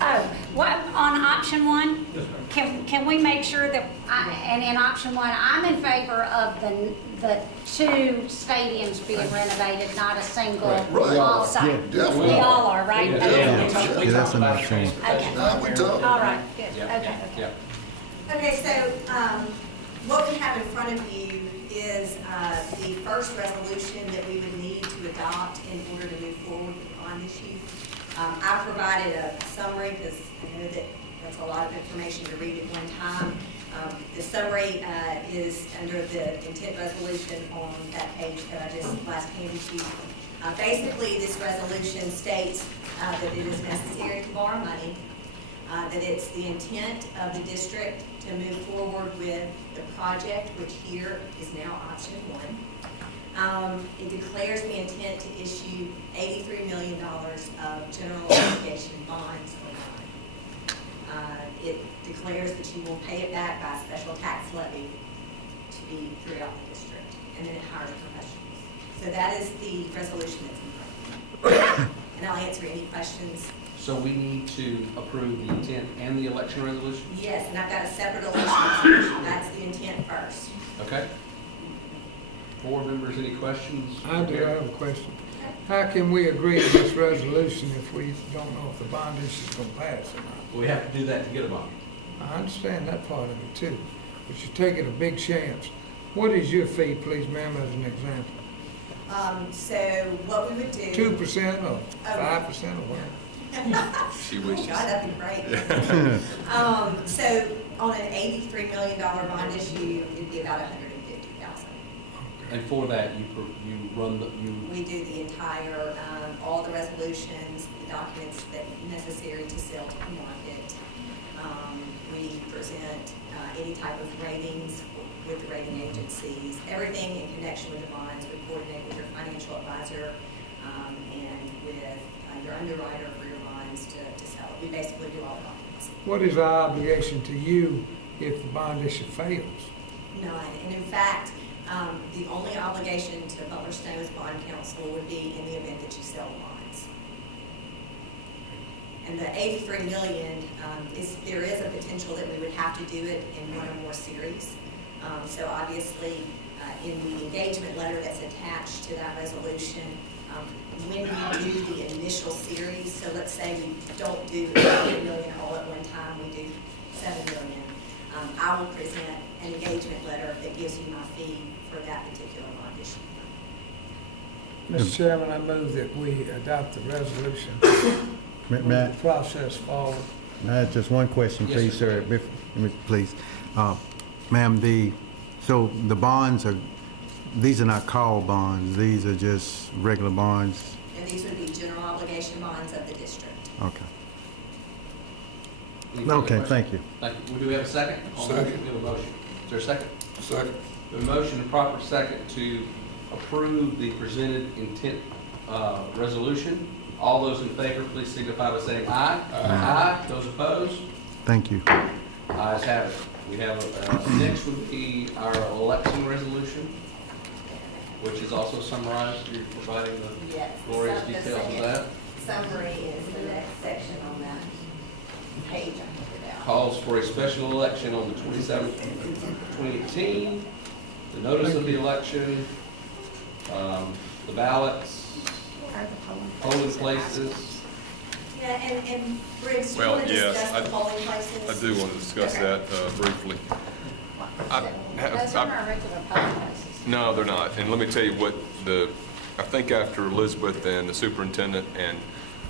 Oh, what, on option one, can we make sure that, and in option one, I'm in favor of the two stadiums being renovated, not a single Right. wall site. Definitely. We all are, right? Yeah. Okay, Yeah. good. Yeah, that's an option. Okay, Now we talking. all right, good, Yeah. okay, okay. yeah. Okay, so, what we have in front of you is, the first resolution that we would need to adopt in order to move forward with the bond issue. I provided a summary because I know that that's a lot of information to read at one time. The summary, is under the intent resolution on that page that I just last handed you. Basically, this resolution states, that it is necessary to borrow money, that it's the intent of the district to move forward with the project, which here is now option one. It declares the intent to issue $83 million of general obligation bonds on time. It declares that you will pay it back by special tax levy to be throughout the district, and then it hires professionals. So that is the resolution that's in front of you. And I'll answer any questions. So we need to approve the intent and the election resolution? Yes, and I've got a separate election resolution. That's the intent first. Okay? board members, any questions? I do have a question. How can we agree to this resolution if we don't know if the bond issue is gonna pass or not? We have to do that to get a bond. I understand that part of it too, but you're taking a big chance. What is your fee, please, ma'am, as an example? So what we would do. 2% or 5% or what? She Oh my wishes. God, that'd be great. So on an $83 million bond issue, it'd be about $150,000. And for that, you run the, We do the entire, all the resolutions, the documents that necessary to sell to the market. We present any type of ratings with the rating agencies, everything in connection with the bonds. We coordinate with your financial advisor and with your underwriter for your bonds to sell it. We basically do all the documents. What is our obligation to you if the bond issue fails? None. And in fact, the only obligation to Butler Stone's bond counsel would be in the event that you sell the bonds. And the $83 million, there is a potential that we would have to do it in one or more series. So obviously, in the engagement letter that's attached to that resolution, when we do the initial series, so let's say we don't do $8 million all at one time, we do $7 million, I will present an engagement letter that gives you my fee for that particular bond issue. Mm-hmm. Mr. Chairman, I move that we adopt the resolution, move May the process forward. I ask just one question, Yes, please, sir. sir? Please. Ma'am, so the bonds are, these are not call bonds, these are just regular bonds? And these would be general obligation bonds of the district. Okay. any further Okay, questions? thank you. Thank you. Do we have a second? Second. We have a motion. Is there a second? Second. A motion and proper second to approve the presented intent resolution. All those in favor, please signify by saying aye. Aye. Those opposed? Thank you. Ayes have it. We have, next would be our election resolution, which is also summarized. You're providing the Yes. glorious The details of second that. Summary is the next section on that page I printed out. Calls for a special election on the 27th, 2018. The notice of the election, the ballots, polling places. Yeah, and Briggs, do you Well, want to yes, discuss the polling places? I do want to discuss Okay. that briefly. Those aren't our regular polling places. No, they're not. And let me tell you what I think after Elizabeth and the superintendent and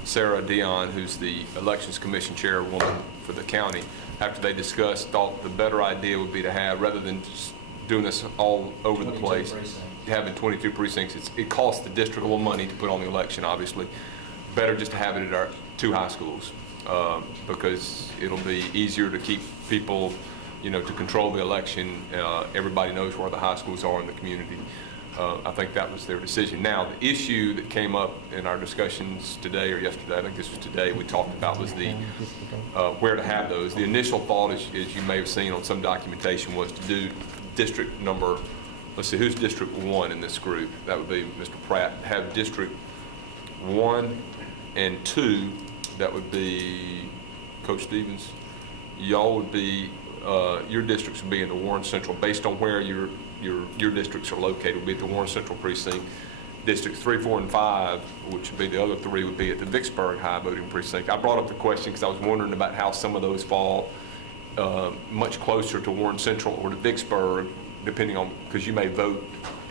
Sarah Dion, who's the Elections Commission chairwoman for the county, after they discussed, thought the better idea would be to have, rather than just doing this all over the 22 place, precincts. having 22 precincts, it costs the district a little money to put on the election, obviously. Better just to have it at our 2 high schools, because it'll be easier to keep people, to control the election. Everybody knows where the high schools are in the community. I think that was their decision. Now, the issue that came up in our discussions today or yesterday, I think this was today, we talked about was the where to have those. The initial thought, as you may have seen on some documentation, was to do district number, let's see, who's District 1 in this group? That would be Mr. Pratt. Have District 1 and 2, that would be Coach Stevens. Y'all would be, your districts would be in the Warren Central, based on where your districts are located, would be at the Warren Central precinct. Districts 3, 4, and 5, which would be the other 3, would be at the Vicksburg high voting precinct. I brought up the question because I was wondering about how some of those fall much closer to Warren Central or to Vicksburg, depending on, because you may vote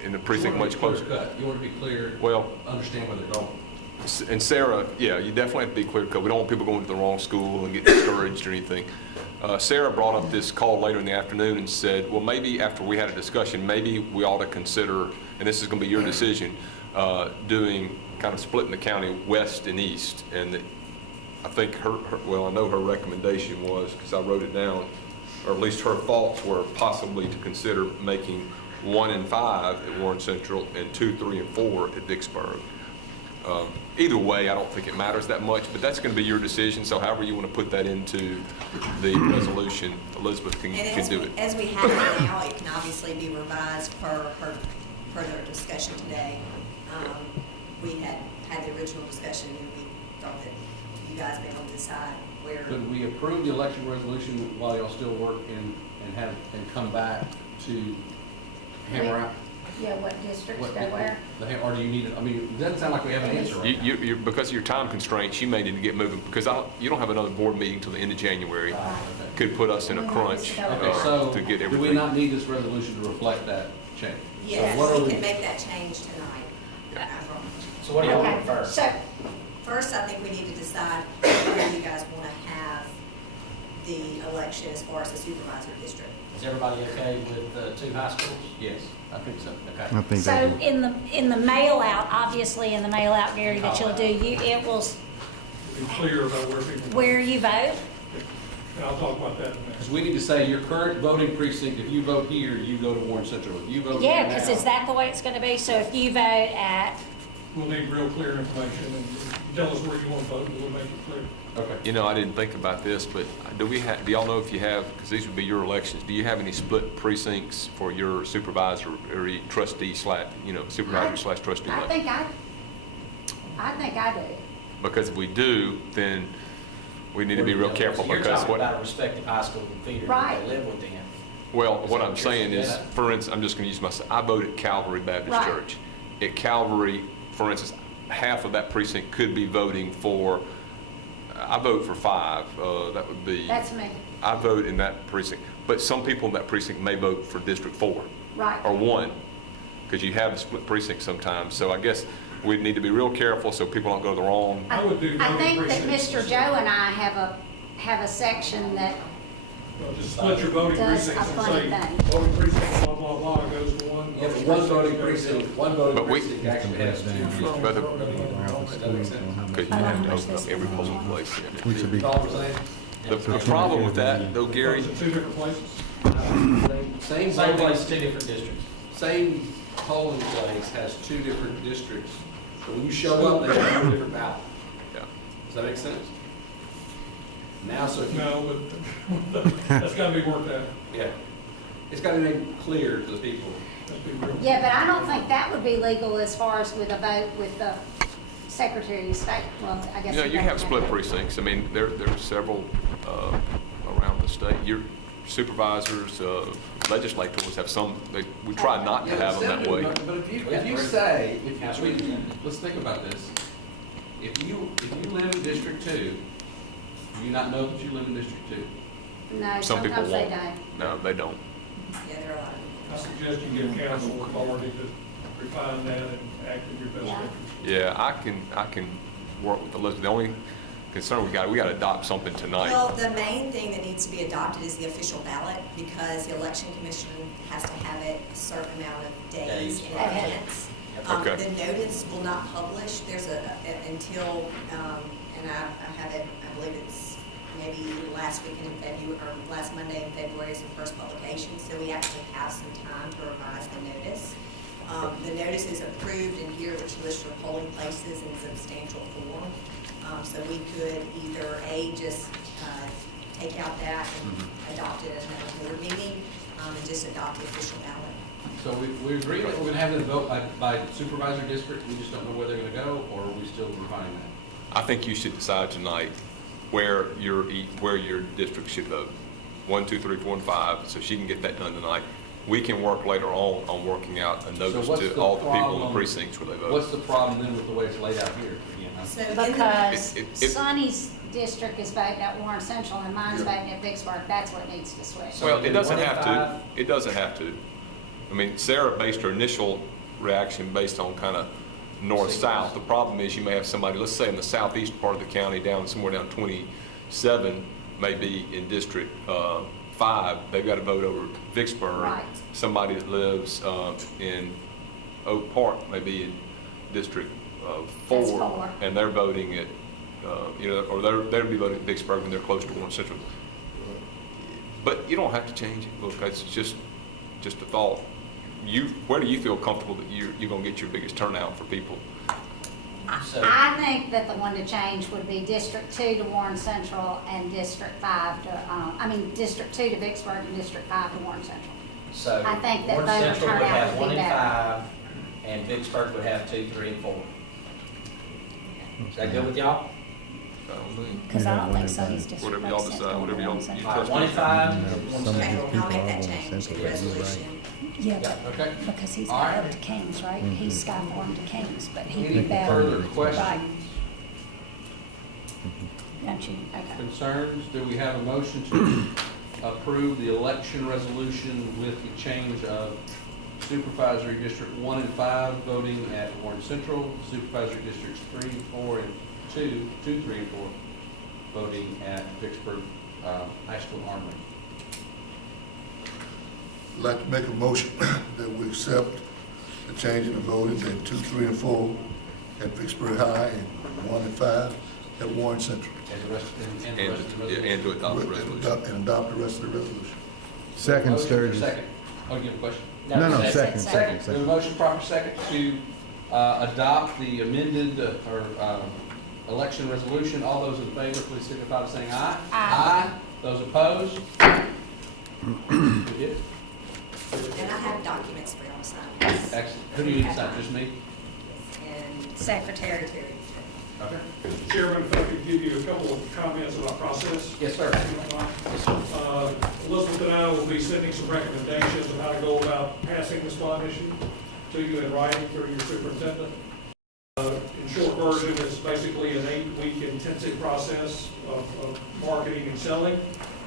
in the precinct much closer. You want to be clear, Well, understand where they're going. and Sarah, yeah, you definitely have to be clear cut. We don't want people going to the wrong school and get discouraged or anything. Sarah brought up this call later in the afternoon and said, well, maybe after we had a discussion, maybe we ought to consider, and this is going to be your decision, doing, kind of splitting the county west and east. And I think I know her recommendation was, because I wrote it down, or at least her thoughts were possibly to consider making 1 and 5 at Warren Central and 2, 3, and 4 at Vicksburg. Either way, I don't think it matters that much, but that's going to be your decision. So however you want to put that into the resolution, Elizabeth can do it. As we have it now, it can obviously be revised per her further discussion today. We had the original discussion, and we thought that you guys may want to decide where. Could we approve the election resolution while y'all still work and come back to hammer out? Yeah, what districts What- go where? Or do you need, I mean, it doesn't sound like we have an answer right now. You, because of your time constraints, you may need to get moving, because you don't have another board meeting till the end of January. Could put us in a crunch Okay, so to get do everything. we not need this resolution to reflect that change? Yes, So what are we can make that change tonight. So what do you Okay, want first? so, First, I think we need to decide where you guys want to have the election as far as the supervisor district. Is everybody okay with the 2 high schools? Yes, I think so. Okay. I think so that in the mail out, obviously in the mail out, Gary, that you'll do, it will, Be clear about where people. where you vote? And I'll talk about that in a minute. Because we need to say your current voting precinct, if you vote here, you go to Warren Central. If you vote here Yeah, now. because is that the way it's gonna be? So if you vote at, We'll need real clear information, and tell us where you want to vote, and we'll make it clear. Okay. You know, I didn't think about this, but do y'all know if you have, because these would be your elections, do you have any split precincts for your supervisor or trustee supervisor slash trustee I election? think I do. Because if we do, then we need to be real careful, So you're because talking what, about a respective high school and feeder that Right. they live within. well, what I'm Is that what saying you're is, saying? for instance, I'm just gonna use myself, I vote at Calvary Baptist Right. Church. At Calvary, for instance, half of that precinct could be voting for, I vote for 5, that would be. That's me. I vote in that precinct, but some people in that precinct may vote for District 4 Right. or 1, because you have the split precinct sometimes. So I guess we need to be real careful so people don't go to the wrong. I would do I voting think that precincts. Mr. Joe and I have a section that Well, just split your voting does precincts a and funny say, thing. voting precinct, blah, blah, blah, goes to one. Yeah, but one voting precinct But we- actually has 2 districts. But the- Does that make sense? Because you have to open up every polling place. we should be, That's all we're saying? The problem with that, though, Gary, Goes to 2 different places. Same Same voting, place, 2 different districts. same polling place has 2 different districts. So when you show up, they have a different ballot. yeah. Does that make sense? Now, so if you, No, but that's got to be worked out. yeah, it's got to be made clear to the people. Let's be real. Yeah, but I don't think that would be legal as far as with a vote with the Secretary of State. Well, I guess. You have split precincts. I mean, there are several around the state. Your supervisors, legislators have some, we try not to have them that way. But if you say, let's think about this. If you live in District 2, do you not know that you live in District 2? No, Some people sometimes they won't. don't. No, they don't. Yeah, there are a lot of. I suggest you give council authority to refine that and act in your best Yeah. interest. Yeah, I can work with Elizabeth. The only concern we got to adopt something tonight. Well, the main thing that needs to be adopted is the official ballot, because the election commission has to have it a certain amount of days in advance. Okay. The notice will not publish, there's until, and I have it, I believe it's maybe last weekend in February, or last Monday in February is the first publication, so we actually have some time to revise the notice. The notice is approved in here, which lists your polling places in substantial form. So we could either just take out that and adopt it at another board meeting, and just adopt the official ballot. So we agree that we're going to have them vote by supervisor district, we just don't know where they're going to go, or are we still refining that? I think you should decide tonight where your district should vote. 1, 2, 3, 4, and 5, so she can get that done tonight. We can work later on working out a notice what's to the all the people in the problem- precincts where they vote. What's the problem then with the way it's laid out here? Again, So in the- Because It- Sonny's district is voting at Warren Central and mine's voting at Vicksburg. That's what needs to switch. Well, it doesn't 1 have and to. 5? It doesn't have to. I mean, Sarah based her initial reaction based on kind of north-south. The problem is you may have somebody, let's say in the southeast part of the county, somewhere down 27, maybe in District 5, they've got to vote over Vicksburg. Right. Somebody that lives in Oak Park, maybe in District 4, That's 4. and they're voting at, or they'll be voting at Vicksburg when they're close to Warren Central. But you don't have to change it. Look, it's just a thought. Where do you feel comfortable that you're going to get your biggest turnout for people? So, I think that the one to change would be District 2 to Warren Central and District 5 to, District 2 to Vicksburg and District 5 to Warren Central. so I think that Warren voter Central would turnout have would be 1 and better. 5, and Vicksburg would have 2, 3, and 4. Is that good with y'all? Because I don't think Sonny's district. Whatever y'all votes decide, at whatever y'all- Warren Central. All right, 1 and 5, and 1 Okay, Central. I'll make that change, the resolution. Yeah, Yeah, okay. because he's All got right. up to Kings, right? He's Skyform to Kings, but he'd be Any better. further Right. questions, Don't you? Okay. Concerns? Do we have a motion to approve the election resolution with the change of Supervisory District 1 and 5 voting at Warren Central, Supervisory Districts 3 and 4 and 2, 3 and 4 voting at Vicksburg High School Armory? I'd like to make a motion that we accept the change in the voting at 2, 3, and 4 at Vicksburg High and 1 and 5 at Warren Central. And the rest, and the rest of the resolution? And to adopt the resolution. And adopt the rest of the resolution. Second, Motion or Sturgis. Second. Oh, you have a question? No, Second. Second. We have a motion, proper second, to adopt the amended election resolution. All those in favor, please signify by saying aye. Aye. Those opposed? We did. And I have documents for y'all to sign. Excellent. Who do you need to sign? Just me? And Secretary. Okay. Chairman, if I could give you a couple of comments about process. Yes, sir. If you don't mind. Elizabeth and I will be sending some recommendations of how to go about passing this bond issue to you in writing through your superintendent. In short version, it's basically an 8-week intensive process of marketing and selling.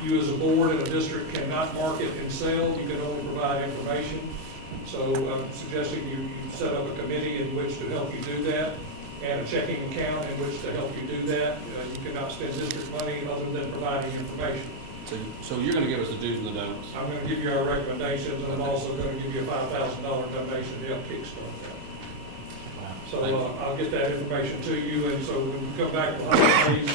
You as a board and a district cannot market and sell, you can only provide information. So I'm suggesting you set up a committee in which to help you do that, and a checking account in which to help you do that. You cannot spend district money other than providing information. So you're going to give us the do's and the don'ts. I'm going to give you our recommendations, and I'm also going to give you a $5,000 donation to help kickstart that. So I'll get that information to you, and so when we come back from the holidays,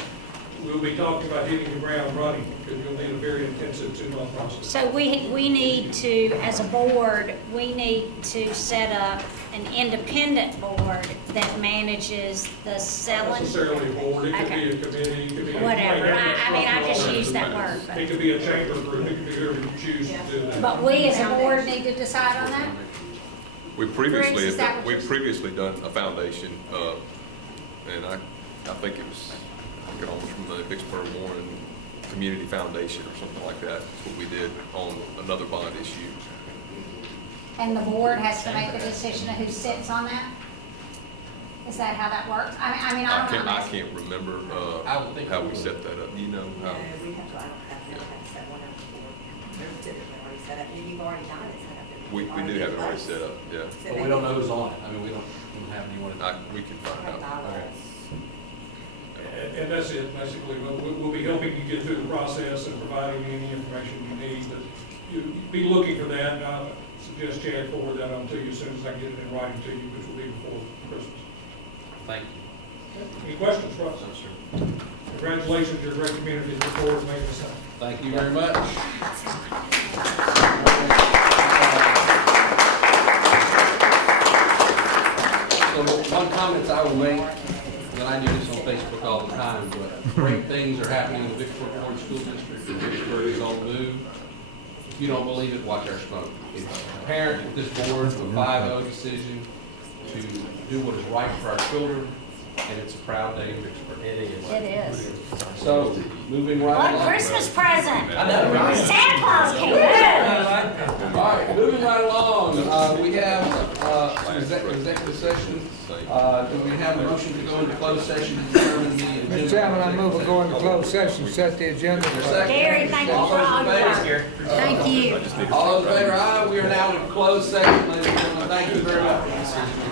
we'll be talking about hitting the ground running, because you'll need a very intensive 2-month process. So we need to, as a board, we need to set up an independent board that manages the Not selling. necessarily a board, it could Okay. be a committee, it could be. Whatever. I mean, I just use that word, but- It could be a chamber group, it could be whoever you choose to do that. But we as a board need to decide on that? We previously, Is that what we've you're- previously done a foundation, and I think it was, I think it was from the Vicksburg Warren Community Foundation or something like that. That's what we did on another bond issue. And the board has to make the decision of who sits on that? Is that how that works? I mean, I don't know. I can't remember I would think how we we would. set that up. You know No, how? we have to, I don't have to set one up before. They're typically already set up, and you've already done it set up. We do have it already set up, yeah. But we don't know who's on it. I mean, we don't have anyone. We can find out. And that's it, basically. We'll be helping you get through the process and providing you any information you need. But you'd be looking for that, and I'll suggest Chad forward that on to you as soon as I get it in writing to you, which will be before Christmas. Thank you. Any questions for us? No, sir. Congratulations, you're a great community, look forward to making this happen. Thank you very much. So one comment I will make, and I do this on Facebook all the time, but great things are happening in the Vicksburg Warren School District. Vicksburg is on the move. If you don't believe it, watch our smoke. It's apparent that this board, with a 5-0 decision to do what is right for our children, and it's a proud day in Vicksburg. It is. It is. So, moving right What along. Christmas present? I know, right? Santa Claus came. All right, moving right along, we have executive session. Do we have a motion to go into closed session to determine the agenda? Mr. Chairman, I move we go into closed session, set the agenda. Gary, thank you for all your work. Thank you. All those in favor, aye. We are now in closed session, ladies and gentlemen. Thank you very much.